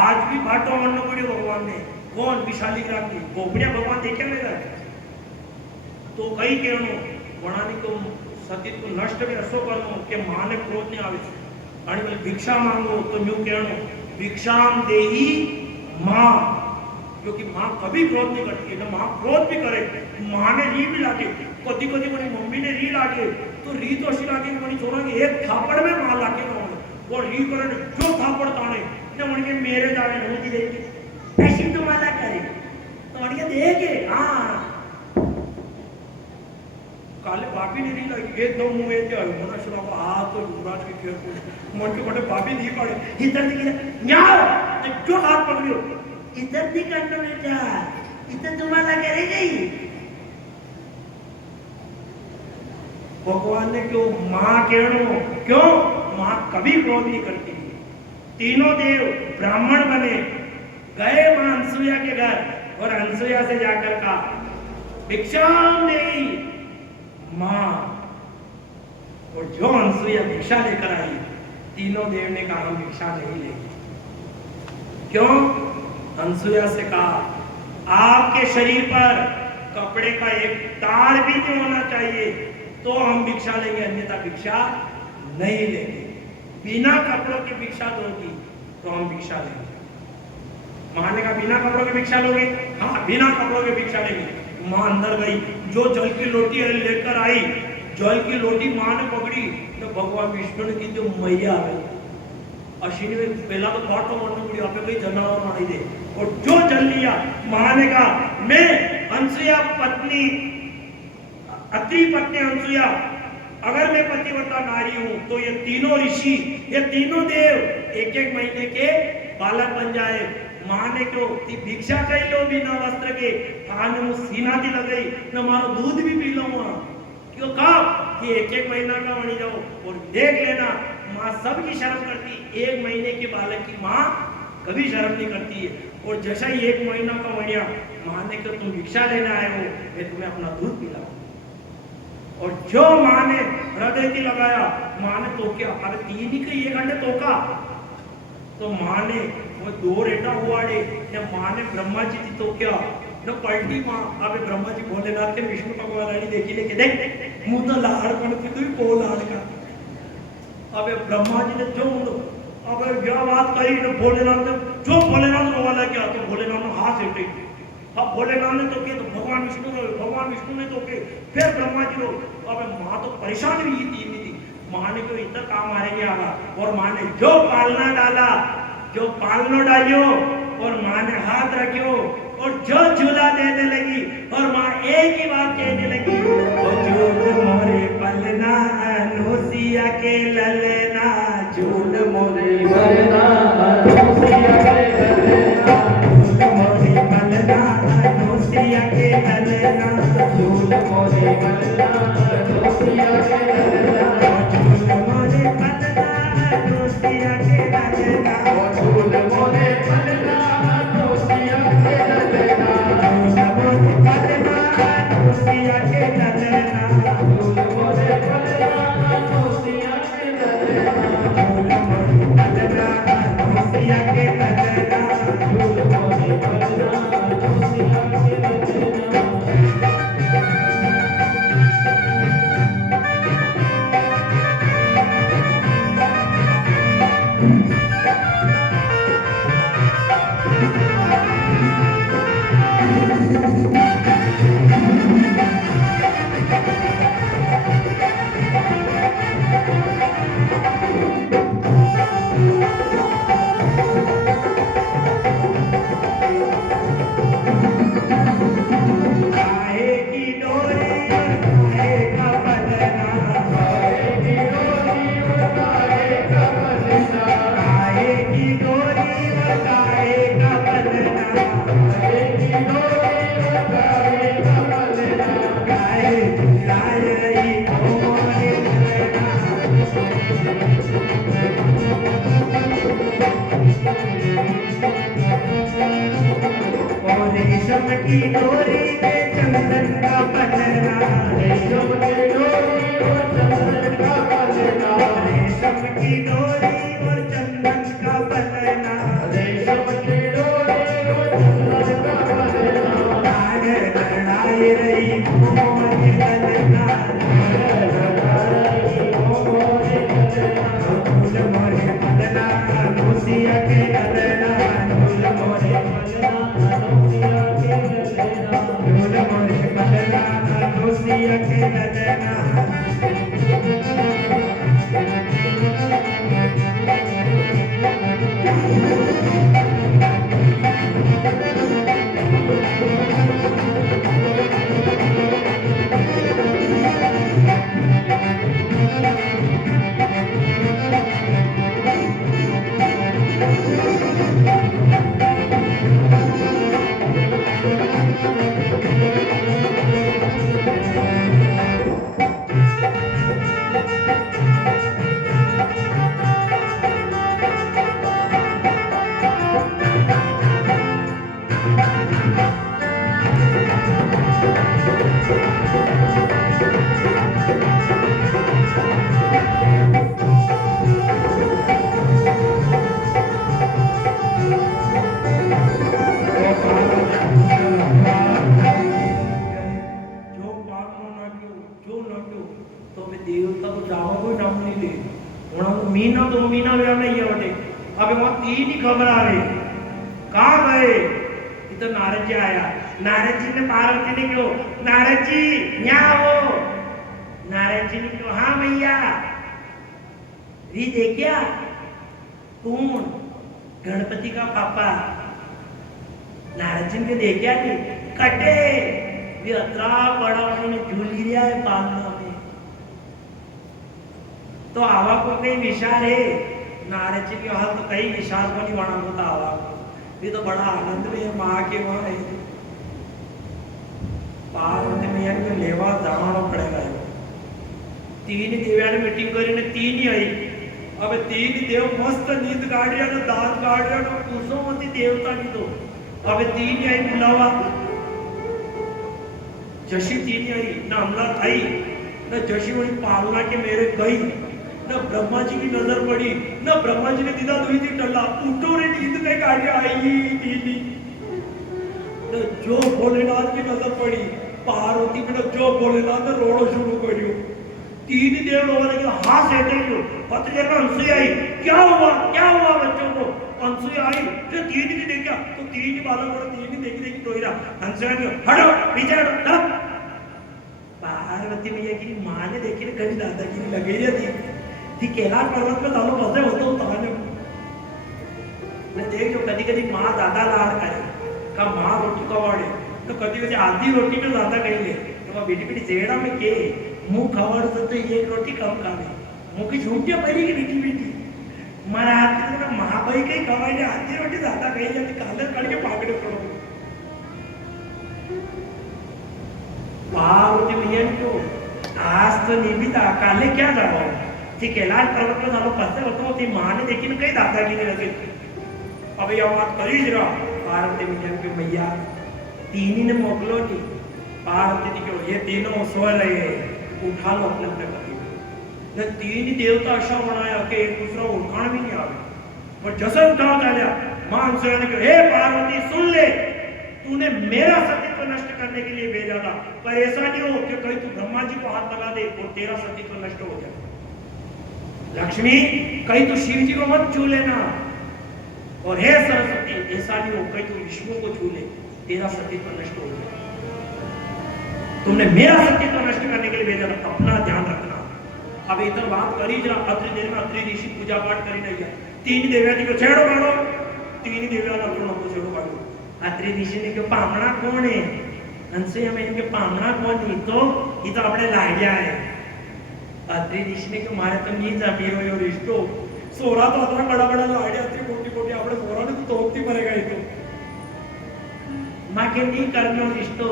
आज भी भाटो मणि पड़ी भगवान ने कौन विशाली ग्राम की गोपड़िया भगवान देखे नहीं गए तो कई कहनो वणानी तो सतीत्व नष्ट भी असो करनो के माने क्रोध नहीं आवे आणि बोले भिक्षा मांगो तो न्यू कहनो भिक्षाम देही मां क्योंकि माँ कभी क्रोध नहीं करती है ना माँ क्रोध भी करे माँ ने री भी लागे कभी कभी कोई मम्मी ने री लागे तो री तो अशी लागे कोई छोरा के एक थापड़ में माँ लागे ना वो री करे जो थापड़ ताने ने मन के मेरे जाने नहीं दी देगी ऐसी तो माला करे तो मन के देगे हाँ काले बापी ने री लागी एक दो मुंह एक आयो मना शुरू आ तो युवराज के खेल को मन के बड़े बापी दी पड़े इधर दिखे न्याओ जो हाथ पकड़ियो इधर भी करना बेटा इधर तुम्हारा करेगी भगवान ने क्यों माँ कहनो क्यों माँ कभी क्रोध नहीं करती तीनों देव ब्राह्मण बने गए मां अनसुईया के घर और अनसुईया से जाकर कहा भिक्षाम देही माँ और जो अनसुईया भिक्षा लेकर आई तीनों देव ने कहा हम भिक्षा नहीं लेंगे क्यों अनसुईया से कहा आपके शरीर पर कपड़े का एक तार भी नहीं होना चाहिए तो हम भिक्षा लेंगे अन्यथा भिक्षा नहीं लेंगे बिना कपड़ों की भिक्षा दोगी तो हम भिक्षा लेंगे माँ ने कहा बिना कपड़ों की भिक्षा लोगे हाँ बिना कपड़ों की भिक्षा लेंगे माँ अंदर गई जो जल की लोटी लेकर आई जल की लोटी माँ ने पकड़ी तो भगवान विष्णु ने की जो मैया आ गई अश्विनी में पहला तो बहुत मरना पड़ी आप कोई जनावर मारी दे और जो जल लिया मां ने कहा मैं अनसुईया पत्नी अत्रि पत्नी अनसुईया अगर मैं पतिव्रता नारी हूं तो ये तीनों ऋषि ये तीनों देव एक एक महीने के बालक बन जाए मां ने क्यों भिक्षा कही लो बिना वस्त्र के कान में सीना दी लगाई न मारो दूध भी पी लो क्यों कहा कि एक एक महीना का बनी जाओ और देख लेना माँ सबकी शर्म करती एक महीने के बालक की माँ कभी शर्म नहीं करती है और जैसा ही एक महीना का बढ़िया माँ ने कहा तुम भिक्षा लेने आए हो मैं तुम्हें अपना दूध पिलाऊं और जो माँ ने हृदय की लगाया माँ ने तो क्या अरे 3 ही के 1 घंटे तो का तो माँ ने वो 2 रेटा हुआ डे या माँ ने ब्रह्मा जी थी तो क्या न पलटी माँ अबे ब्रह्मा जी भोलेनाथ के विष्णु भगवान देखी लेके देख मुंह तो लाड़ पड़ती तू को लाड़ का अबे ब्रह्मा जी ने जो अबे क्या बात कही तो भोलेनाथ ने जो भोलेनाथ को वाला किया तो भोलेनाथ ने हाथ से उठी अब भोलेनाथ ने तो किया तो भगवान विष्णु ने तो के फिर ब्रह्मा जी रो अबे माँ तो परेशान हुई थी माँ ने क्यों इतना काम मारेंगे आगा और माँ ने जो पालना डाला जो पालनो डालियो और माँ ने हाथ रखियो और जो झूला देने लगी और माँ एक ही बात कहने लगी झूल मोरे पलना नोसिया के ललना झूल मोरे पलना नोसिया के ललना झूल मोरे पलना नोसिया के ललना झूल मोरे पलना नोसिया के ललना झूल मोरे पलना नोसिया के ललना झूल मोरे पलना नोसिया के ललना नोसिया के ललना झूल मोरे पलना नोसिया के ललना झूल मोरे पलना नोसिया के ललना झूल मोरे पलना नोसिया के ललना की डोरी में चंदन का पलना, रेशम की डोरी और चंदन का पलना, रेशम की डोरी और चंदन का पलना, रेशम की डोरी और चंदन का पलना, आग लड़ाई रही मोरी ललना, फूल मोरे पलना नोसिया के ललना, फूल मोरे पलना नोसिया के ललना, फूल मोरे पलना नोसिया के ललना। જો પાકનો નાટ્યો જો નાટ્યો તો હવે દેવતા તો જાવા કોઈ નામ નહીં લે હોણા તો મીના વ્યા नहीं आवटे अबे वहां तीन ही खबर आवे कहां गए इधर नारद जी आया नारद जी ने पार्वती ने क्यों नारद जी यहाँ हो नारद जी ने क्यों हाँ भैया री देखिया कौन गणपति का पापा नारद जी ने देखिया कि कटे भी अतरा बड़ा उन्होंने झूली लिया है पालना में तो आवा को कई विचार है नारद जी के वहां तो कई विचार को नहीं बना होता आवा को ये तो बड़ा आनंद में माँ के वहां है पार्वती मैया को लेवा जाना पड़ेगा तीन देव्या ने मीटिंग करी ने तीन ही आई अब तीन देव मस्त नींद गाड़िया ने दांत गाड़िया ने कुसुमती देवता की तो अब तीन ही आई बुलावा जशी तीन ही आई ना हमला आई ना जशी वही पालना के मेरे गई न ब्रह्मा जी की नजर पड़ी न ब्रह्मा जी ने दीदा दुई थी टल्ला उठो रे नींद में गाड़िया आई तीन न जो भोलेनाथ की नजर पड़ी पार्वती में जो भोलेनाथ ने रोड़ो शुरू करियो तीन देव लोगों ने कहा हाँ सेटे लो पत्र देर में अनसुईया आई क्या हुआ बच्चों को अनसुईया आई जो तीन की देखा तो तीन ही बालक और तीन ही देखी रोई रहा अनसुईया ने हटो पीछे हटो पार्वती मैया की माँ ने देखी कभी दादागिरी लगे रही थी कैलाश पर्वत में चालू बसे होतो ताने देख जो कधी कधी माँ दादा लाड करे का माँ रोटी खवाड़े तो कधी कधी आधी रोटी में ज्यादा कही ले तो बेटी जेड़ा में के मुंह खवाड़ से तो एक रोटी कम खावे मुंह की झूठिया पड़ी की बेटी मारा हाथ में तो महाबाई कहीं खवाड़े आधी रोटी ज्यादा कही जाती काले कड़ के पाकड़े पड़ो पार्वती मैया को आज तो निमित काले क्या जाओ जी कैलाश पर्वत में चालू फसे होतो ती माँ ने देखी ने कई दादागिरी लगे अब यह बात करी ज रहा पार्वती मैया के मैया तीन ने मोकलो थी पार्वती ने क्यों ये तीनों सो रहे उठा लो अपने अपने पति ने तीन देवता अशा बनाया कि एक दूसरा उठान भी नहीं आवे और जैसे उठा डालिया मां से ने कहा हे पार्वती सुन ले तूने मेरा सतीत्व नष्ट करने के लिए भेजा था पर ऐसा नहीं हो कि कहीं तू ब्रह्मा जी को हाथ लगा दे और तेरा सतीत्व नष्ट हो जाए लक्ष्मी कहीं तू शिव जी को मत छू लेना और हे सरस्वती ऐसा नहीं हो कहीं तू विष्णु को छू ले तेरा सतीत्व नष्ट हो जाए तुमने मेरा सतीत्व नष्ट करने के लिए भेजा था अपना ध्यान रखना अब इधर बात करी जरा अत्रि देर में अत्रि ऋषि पूजा पाठ करी नहीं है तीन देव्या जी को छेड़ो काढ़ो तीन देव्या ना अपना को छेड़ो काढ़ो अत्रि ऋषि ने क्यों पामना कौन है अनसुईया में इनके पामना कौन है ये तो अपने लाड़िया है अत्रि ऋषि ने क्यों मारे तो नहीं जा पियो यो रिश्तो सोरा तो अतना बड़ा बड़ा लाड़िया अत्रि मोटी मोटी अपने सोरा ने तो तोपती मरेगा ये तो माँ के नहीं करनो रिश्तो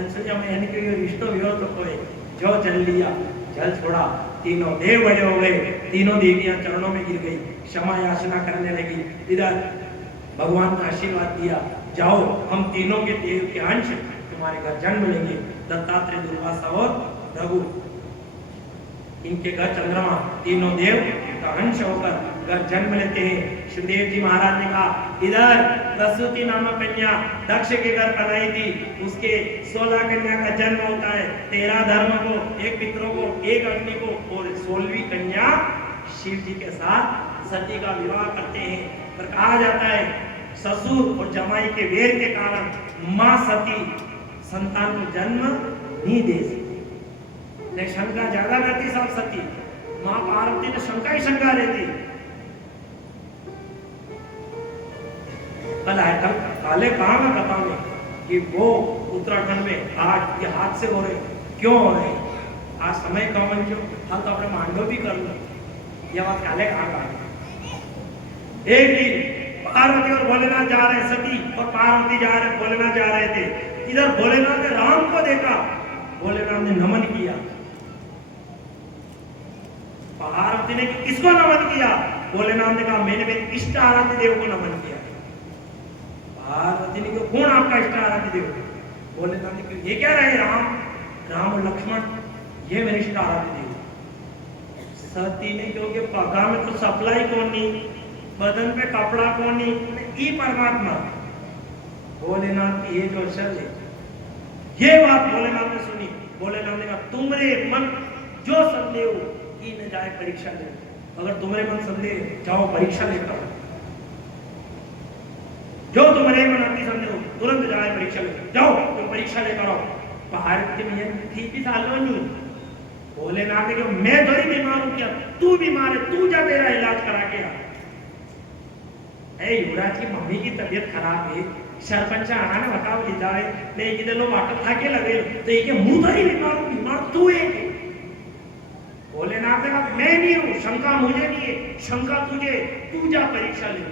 अनसुईया में इनके यो रिश्तो व्यो तो कोई जो जल लिया जल छोड़ा तीनों देव बड़े हो गए तीनों देवियां चरणों में गिर गई क्षमा याचना करने लगी इधर भगवान का आशीर्वाद दिया जाओ हम तीनों के देव के अंश तुम्हारे घर जन्म लेंगे, दत्तात्रेय, दुर्वासा और रघु। इनके घर चंद्रमा तीनों देव का अंश होकर घर जन्म लेते हैं। शिवदेव जी महाराज ने कहा इधर प्रसूति नामक कन्या दक्ष के घर बनाई थी, उसके 16 कन्या का जन्म होता है, 13 धर्म को, एक पितरों को, एक अग्नि को, और 16वीं कन्या शिव जी के साथ सती का विवाह करते हैं। पर कहा जाता है ससुर और जमाई के वेर के कारण मां सती संतान को जन्म नहीं दे सकती। ने शंका ज्यादा रहती साहब सती, मां पार्वती ने शंका ही शंका रहती। कल आया काले कहा मैं कथा में कि वो उत्तराखंड में आज ये हादसे हो रहे, क्यों हो रहे? आज समय कम है, जो हम तो अपने मांडव भी कर लो, ये बात काले कहा। एक दिन पार्वती और भोलेनाथ जा रहे, सती और पार्वती जा रहे, भोलेनाथ जा रहे थे। इधर भोलेनाथ ने राम को देखा, भोलेनाथ ने नमन किया। पार्वती ने किसको नमन किया? भोलेनाथ ने कहा मैंने मेरे इष्ट आराध्य देव को नमन किया। पार्वती ने कहा कौन आपका इष्ट आराध्य देव? भोलेनाथ ने कहा ये क्या रहे राम और लक्ष्मण, ये मेरे इष्ट आराध्य देव। सती ने क्योंकि पगा में तो सप्लाई कौन नहीं, बदन पे कपड़ा कौन नहीं, ई परमात्मा। भोलेनाथ की ये जो शर्त है, ये बात भोलेनाथ ने सुनी। भोलेनाथ ने कहा तुम्हारे मन जो संदेह की न जाए परीक्षा ले, अगर तुम्हारे मन संदेह जाओ परीक्षा लेकर, जो तुम्हारे मन अति संदेह हो तुरंत जाए परीक्षा ले, जाओ तुम परीक्षा लेकर आओ। भारत में ठीक भी सालों नहीं। भोलेनाथ ने कहा मैं थोड़ी बीमार हूं, क्या तू बीमार है, तू जा तेरा इलाज करा के आ। युवराज की मम्मी की तबीयत खराब है, सरपंच आना ने बताओ ले जाए, नहीं किधर लोग वाटर थाके लगे तो ये मुंह तो ही बीमार तू है। भोलेनाथ ने कहा मैं नहीं हूं, शंका मुझे नहीं है, शंका तुझे, तू जा परीक्षा ले।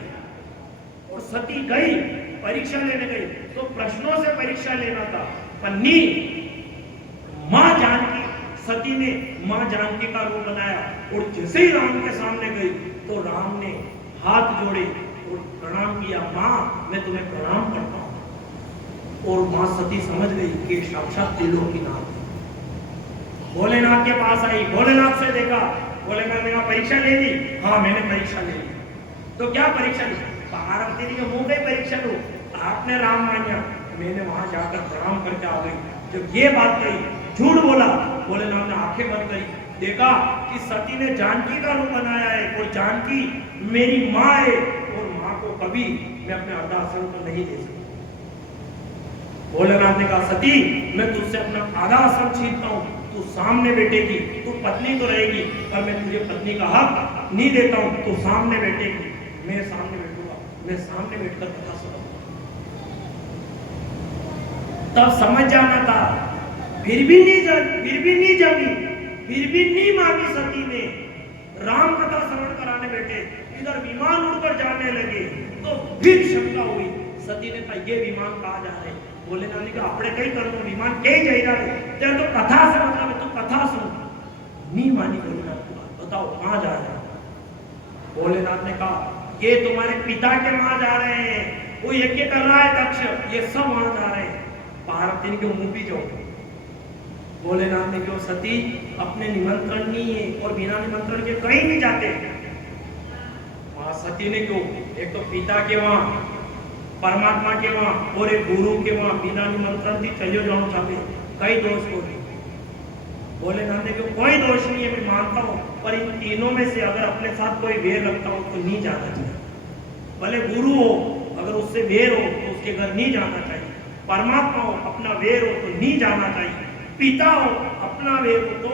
और सती गई परीक्षा लेने गई तो प्रश्नों से परीक्षा लेना था, पन्नी मां जानकी, सती ने मां जानकी का रूप बनाया और जैसे ही राम के सामने गई तो राम ने हाथ जोड़े और प्रणाम किया, मां मैं तुम्हें प्रणाम करता हूं। और मां सती समझ गई कि साक्षात त्रिलोकीनाथ। भोलेनाथ के पास आई, भोलेनाथ से देखा, भोलेनाथ ने कहा परीक्षा ले ली? हाँ मैंने परीक्षा ले ली। तो क्या परीक्षा ली? पार्वती ने मुंह गई परीक्षा लो, आपने राम माना, मैंने वहां जाकर प्रणाम करके आ गई। जब ये बात कही, झूठ बोला, भोलेनाथ ने आंखें बंद करी, देखा कि सती ने जानकी का रूप बनाया है और जानकी मेरी माँ है और माँ को कभी मैं अपने अर्धासन को नहीं दे सकता। भोलेनाथ ने कहा सती मैं तुझसे अपना आधा आसन छीनता हूँ, तू सामने बैठेगी, तू पत्नी तो रहेगी पर मैं तुझे पत्नी का हक नहीं देता हूँ, तू सामने बैठेगी, मैं सामने बैठूंगा, मैं सामने बैठकर कथा सुनाऊंगा। तब समझ जाना था, फिर भी नहीं जमी, फिर भी नहीं मानी सती ने। राम कथा श्रवण कराने बैठे, इधर विमान उड़कर जाने लगे तो फिर शंका हुई। सती ने कहा ये विमान कहाँ जा रहे? भोलेनाथ ने कहा अपने कहीं कर दो, विमान कहीं जा रहे तेरे तो कथा से मतलब है, तू कथा सुन। नहीं मानी भोलेनाथ की बात, बताओ कहाँ जा रहे? भोलेनाथ ने कहा ये तुम्हारे पिता के वहां जा रहे हैं, वो यज्ञ कर रहा है दक्ष, ये सब वहां जा रहे हैं। पार्वती के मुंह भी जाओ। भोलेनाथ ने क्यों सती अपने निमंत्रण नहीं है और बिना निमंत्रण के कहीं नहीं जाते। वहां सती ने क्यों एक तो पिता के वहां, परमात्मा के वहां और एक गुरु के वहां बिना निमंत्रण की चलियो जाओ चाहे, कई दोष हो गए। भोलेनाथ ने क्यों कोई दोष नहीं है, मैं मानता हूं, पर इन तीनों में से अगर अपने साथ कोई वेर रखता हो तो नहीं जाना चाहिए। भले गुरु हो, अगर उससे वेर हो तो उसके घर नहीं जाना चाहिए। परमात्मा हो, अपना वेर हो तो नहीं जाना चाहिए। पिता हो, अपना वेर हो तो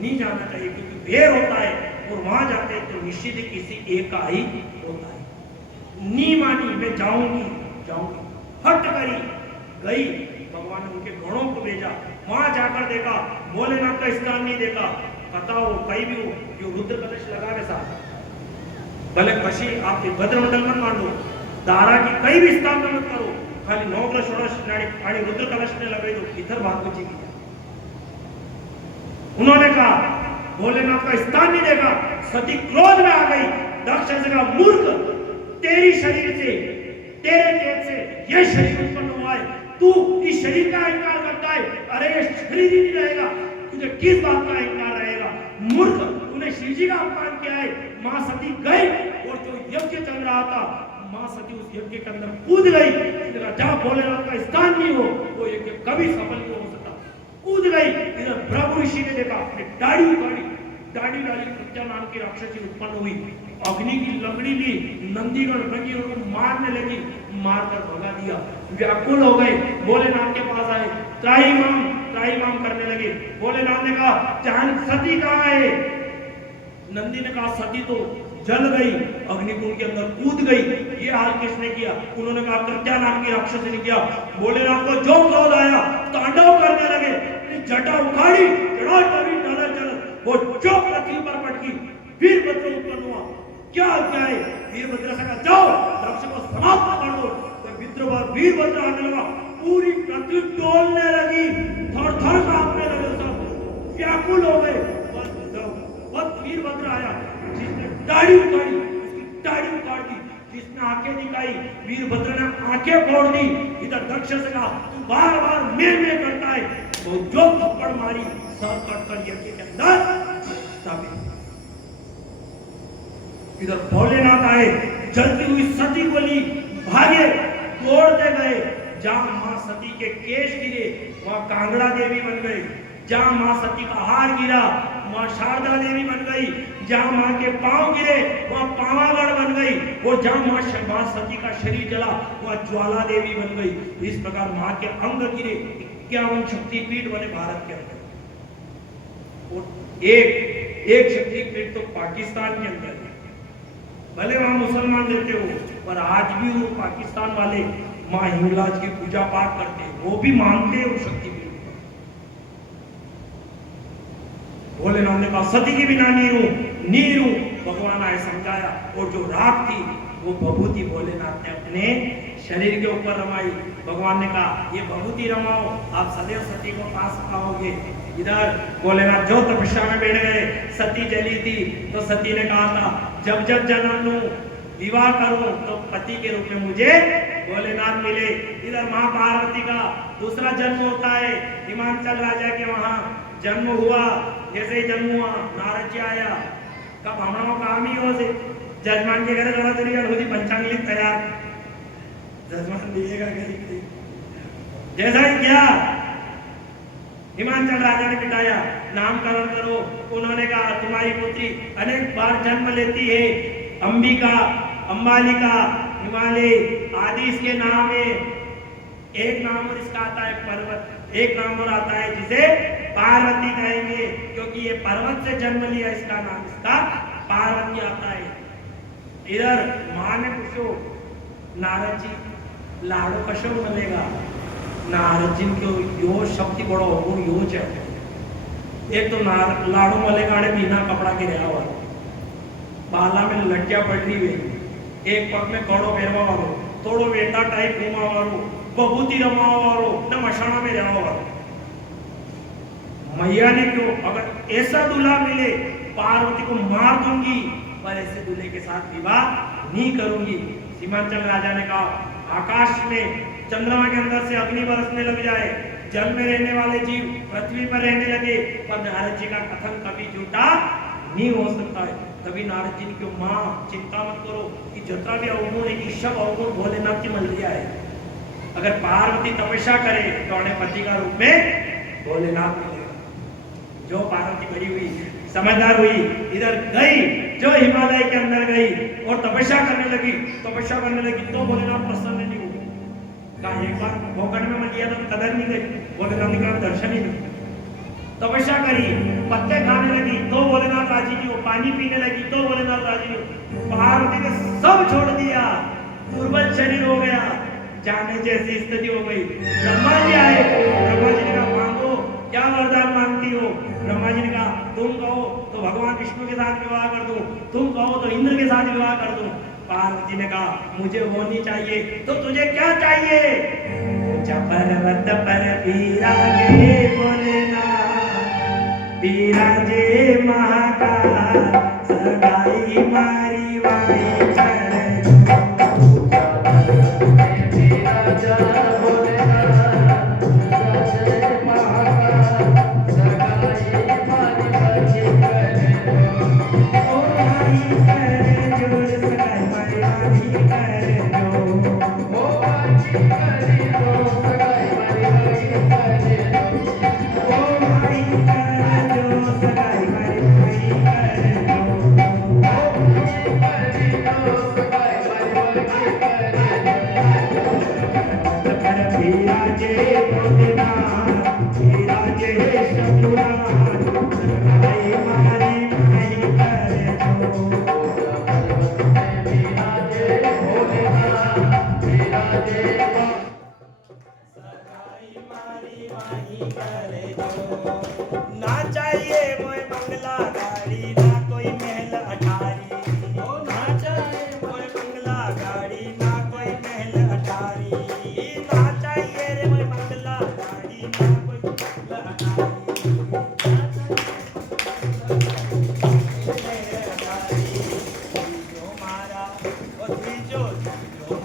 नहीं जाना चाहिए, क्योंकि वेर होता है और वहां जाते हैं तो निश्चित ही किसी एक का ही होता है। नहीं मानी, मैं जाऊंगी, हट करी, गई, भगवान ने उनके गणों को भेजा, वहां जाकर देखा भोलेनाथ का स्थान नहीं देखा। कथा हो कहीं भी हो, जो रुद्र कलश लगा के साथ भले कशी आप भद्रमंडल मत मान लो, दारा की कहीं भी स्थान मत करो, खाली 9 षोडश आणि रुद्र कलश ने लगे दो, इधर भाग बची की। उन्होंने कहा भोलेनाथ का स्थान नहीं देखा, सती क्रोध में आ गई। दक्ष से कहा मूर्ख, तेरी शरीर से, तेरे तेज से ये शरीर उत्पन्न हुआ है, तू इस शरीर का अहंकार करता है, अरे ये शरीर ही नहीं रहेगा, तुझे किस बात का अहंकार रहेगा? मूर्ख, तूने श्री जी का अपमान किया है। मां सती गई और जो यज्ञ चल रहा था, मां सती उस यज्ञ के अंदर कूद गई। जहां भोलेनाथ का स्थान नहीं हो, वो यज्ञ कभी सफल नहीं हो सकता। कूद गई। इधर ब्रह्म ऋषि ने देखा, अपनी दाढ़ी उखाड़ी, दाढ़ी डाली, प्रज्ञा नाम की राक्षसी उत्पन्न हुई। अग्नि की लकड़ी ली, नंदीगण लगी, उनको मारने लगी, मारकर भगा दिया। व्याकुल हो गए, भोलेनाथ के पास आए, त्राहिमाम करने लगे। भोलेनाथ ने कहा, जान सती कहाँ है? नंदी ने कहा, सती तो जल गई, अग्निकुंड के अंदर कूद गई। ये हाल किसने किया? उन्होंने कहा, प्रज्ञा नाम की राक्षसी ने किया। भोलेनाथ को जो क्रोध आया, तांडव करने लगे, जटा उखाड़ी, वो जो पृथ्वी पर पटकी, वीरभद्र उत्पन्न हुआ। क्या है? वीरभद्र से कहा, जाओ दक्ष को समाप्त कर दो। तो वीरभद्र आने लगा, पूरी पृथ्वी डोलने लगी, थर-थर कांपने लगे, सब व्याकुल हो गए। बस वीरभद्र आया, जिसने दाढ़ी उखाड़ी, उसकी दाढ़ी उखाड़ दी, जिसने आंखें दिखाई, वीरभद्र ने आंखें फोड़ दी। इधर दक्ष से कहा, तू बार-बार मैं करता है। तो जो थप्पड़ मारी, सर कटकर यज्ञ के अंदर स्थापित। इधर भोलेनाथ आए, जलती हुई सती को ली, भागे, तोड़ते गए। जहां मां सती के केश गिरे, वहां कांगड़ा देवी बन गई। जहां मां सती का हार गिरा, वहां शारदा देवी बन गई। जहां मां के पांव गिरे, वहां पावागढ़ बन गई। और जहां मां सती का शरीर जला, वहां ज्वाला देवी बन गई। इस प्रकार मां के अंग गिरे, 51 शक्तिपीठ बने भारत के अंदर। और एक शक्तिपीठ तो पाकिस्तान के अंदर है। भले वहां मुसलमान रहते हो, पर आज भी वो पाकिस्तान वाले मां हिंगलाज की पूजा पाठ करते हैं, वो भी मानते हैं उस शक्तिपीठ को। भोलेनाथ ने कहा, सती के बिना नीरू भगवान आए समझाया। और जो राख थी, वो भभूति भोलेनाथ ने अपने शरीर के ऊपर रमाई। भगवान ने कहा, ये भभूति रमाओ, आप सदैव सती को पास पाओगे। इधर भोलेनाथ जो तपस्या में बैठ गए, सती जली थी, तो सती ने कहा था, जब जब जन्म लूं, विवाह करूं, तो पति के रूप में मुझे भोलेनाथ मिले। इधर मां पार्वती का दूसरा जन्म होता है, हिमांचल राजा के वहां जन्म हुआ। जैसे ही जन्म हुआ, नारद जी आया, कब हमारा काम ही हो से जजमान के घर थोड़ा तरीका होती, पंचांग लिख तैयार, जजमान दिएगा कहीं। जैसा ही किया, हिमांचल राजा ने बिठाया, नामकरण करो। उन्होंने कहा, तुम्हारी पुत्री अनेक बार जन्म लेती है, अंबिका, अंबालिका, हिमालय आदि इसके नाम है। एक नाम और इसका आता है पर्वत, एक नाम और आता है जिसे पार्वती कहेंगे, क्योंकि ये पर्वत से जन्म लिया, इसका नाम इसका पार्वती आता है। इधर मां ने पूछो, नारद जी लाड़ो कशो मिलेगा? नारद जी को यो शक्ति बड़ो हो, यो चाहिए। एक तो लाड़ो मलेगा बिना कपड़ा के रहा हुआ, बाला में लट्टिया पड़ रही है, एक पग में कड़ो फेरवा वालो, थोड़ो वेटा टाइप घूमा वालो, बबूती रमा वालो, न मशाना में रहा वालो। मैया ने क्यों, अगर ऐसा दूल्हा मिले, पार्वती को मार दूंगी, पर ऐसे दूल्हे के साथ विवाह नहीं करूंगी। हिमांचल राजा ने कहा, आकाश में चंद्रमा के अंदर से अग्नि बरसने लग जाए, जल में रहने वाले जीव पृथ्वी पर रहने लगे, पर नारद जी का कथन कभी झूठा नहीं हो सकता है। तभी नारद जी की मां, चिंता मत करो कि जितना भी अवगुण है, सब अवगुण भोलेनाथ की मिल गया है। अगर पार्वती तपस्या करे तो उन्हें पति का रूप में भोलेनाथ मिलेगा। जो पार्वती बड़ी हुई, समझदार हुई, इधर गई, जो हिमालय के अंदर गई और तपस्या करने लगी, तो भोलेनाथ प्रसन्न नहीं हुए। कहा, एक बार भोगन में मन लिया तो कदर नहीं गई, भोलेनाथ का दर्शन ही नहीं। तपस्या करी, पत्ते खाने लगी तो भोलेनाथ राजी नहीं हो, पानी पीने लगी तो भोलेनाथ राजी नहीं हो। पार्वती ने सब छोड़ दिया, दुर्बल शरीर हो गया, जाने जैसी स्थिति हो गई। ब्रह्मा जी आए, ब्रह्मा जी ने कहा, मांगो, क्या वरदान मांगती हो? ब्रह्मा जी ने कहा, तुम कहो तो भगवान विष्णु के साथ विवाह कर दूं, तुम कहो तो इंद्र के साथ विवाह कर दूं। पार्वती ने कहा, मुझे वो नहीं चाहिए, तो तुझे क्या चाहिए? पर्वत पर विराजे भोलेनाथ, विराजे महाकाल, सगाई मारी वाली चरण, विराजे મારી વાહી કરજો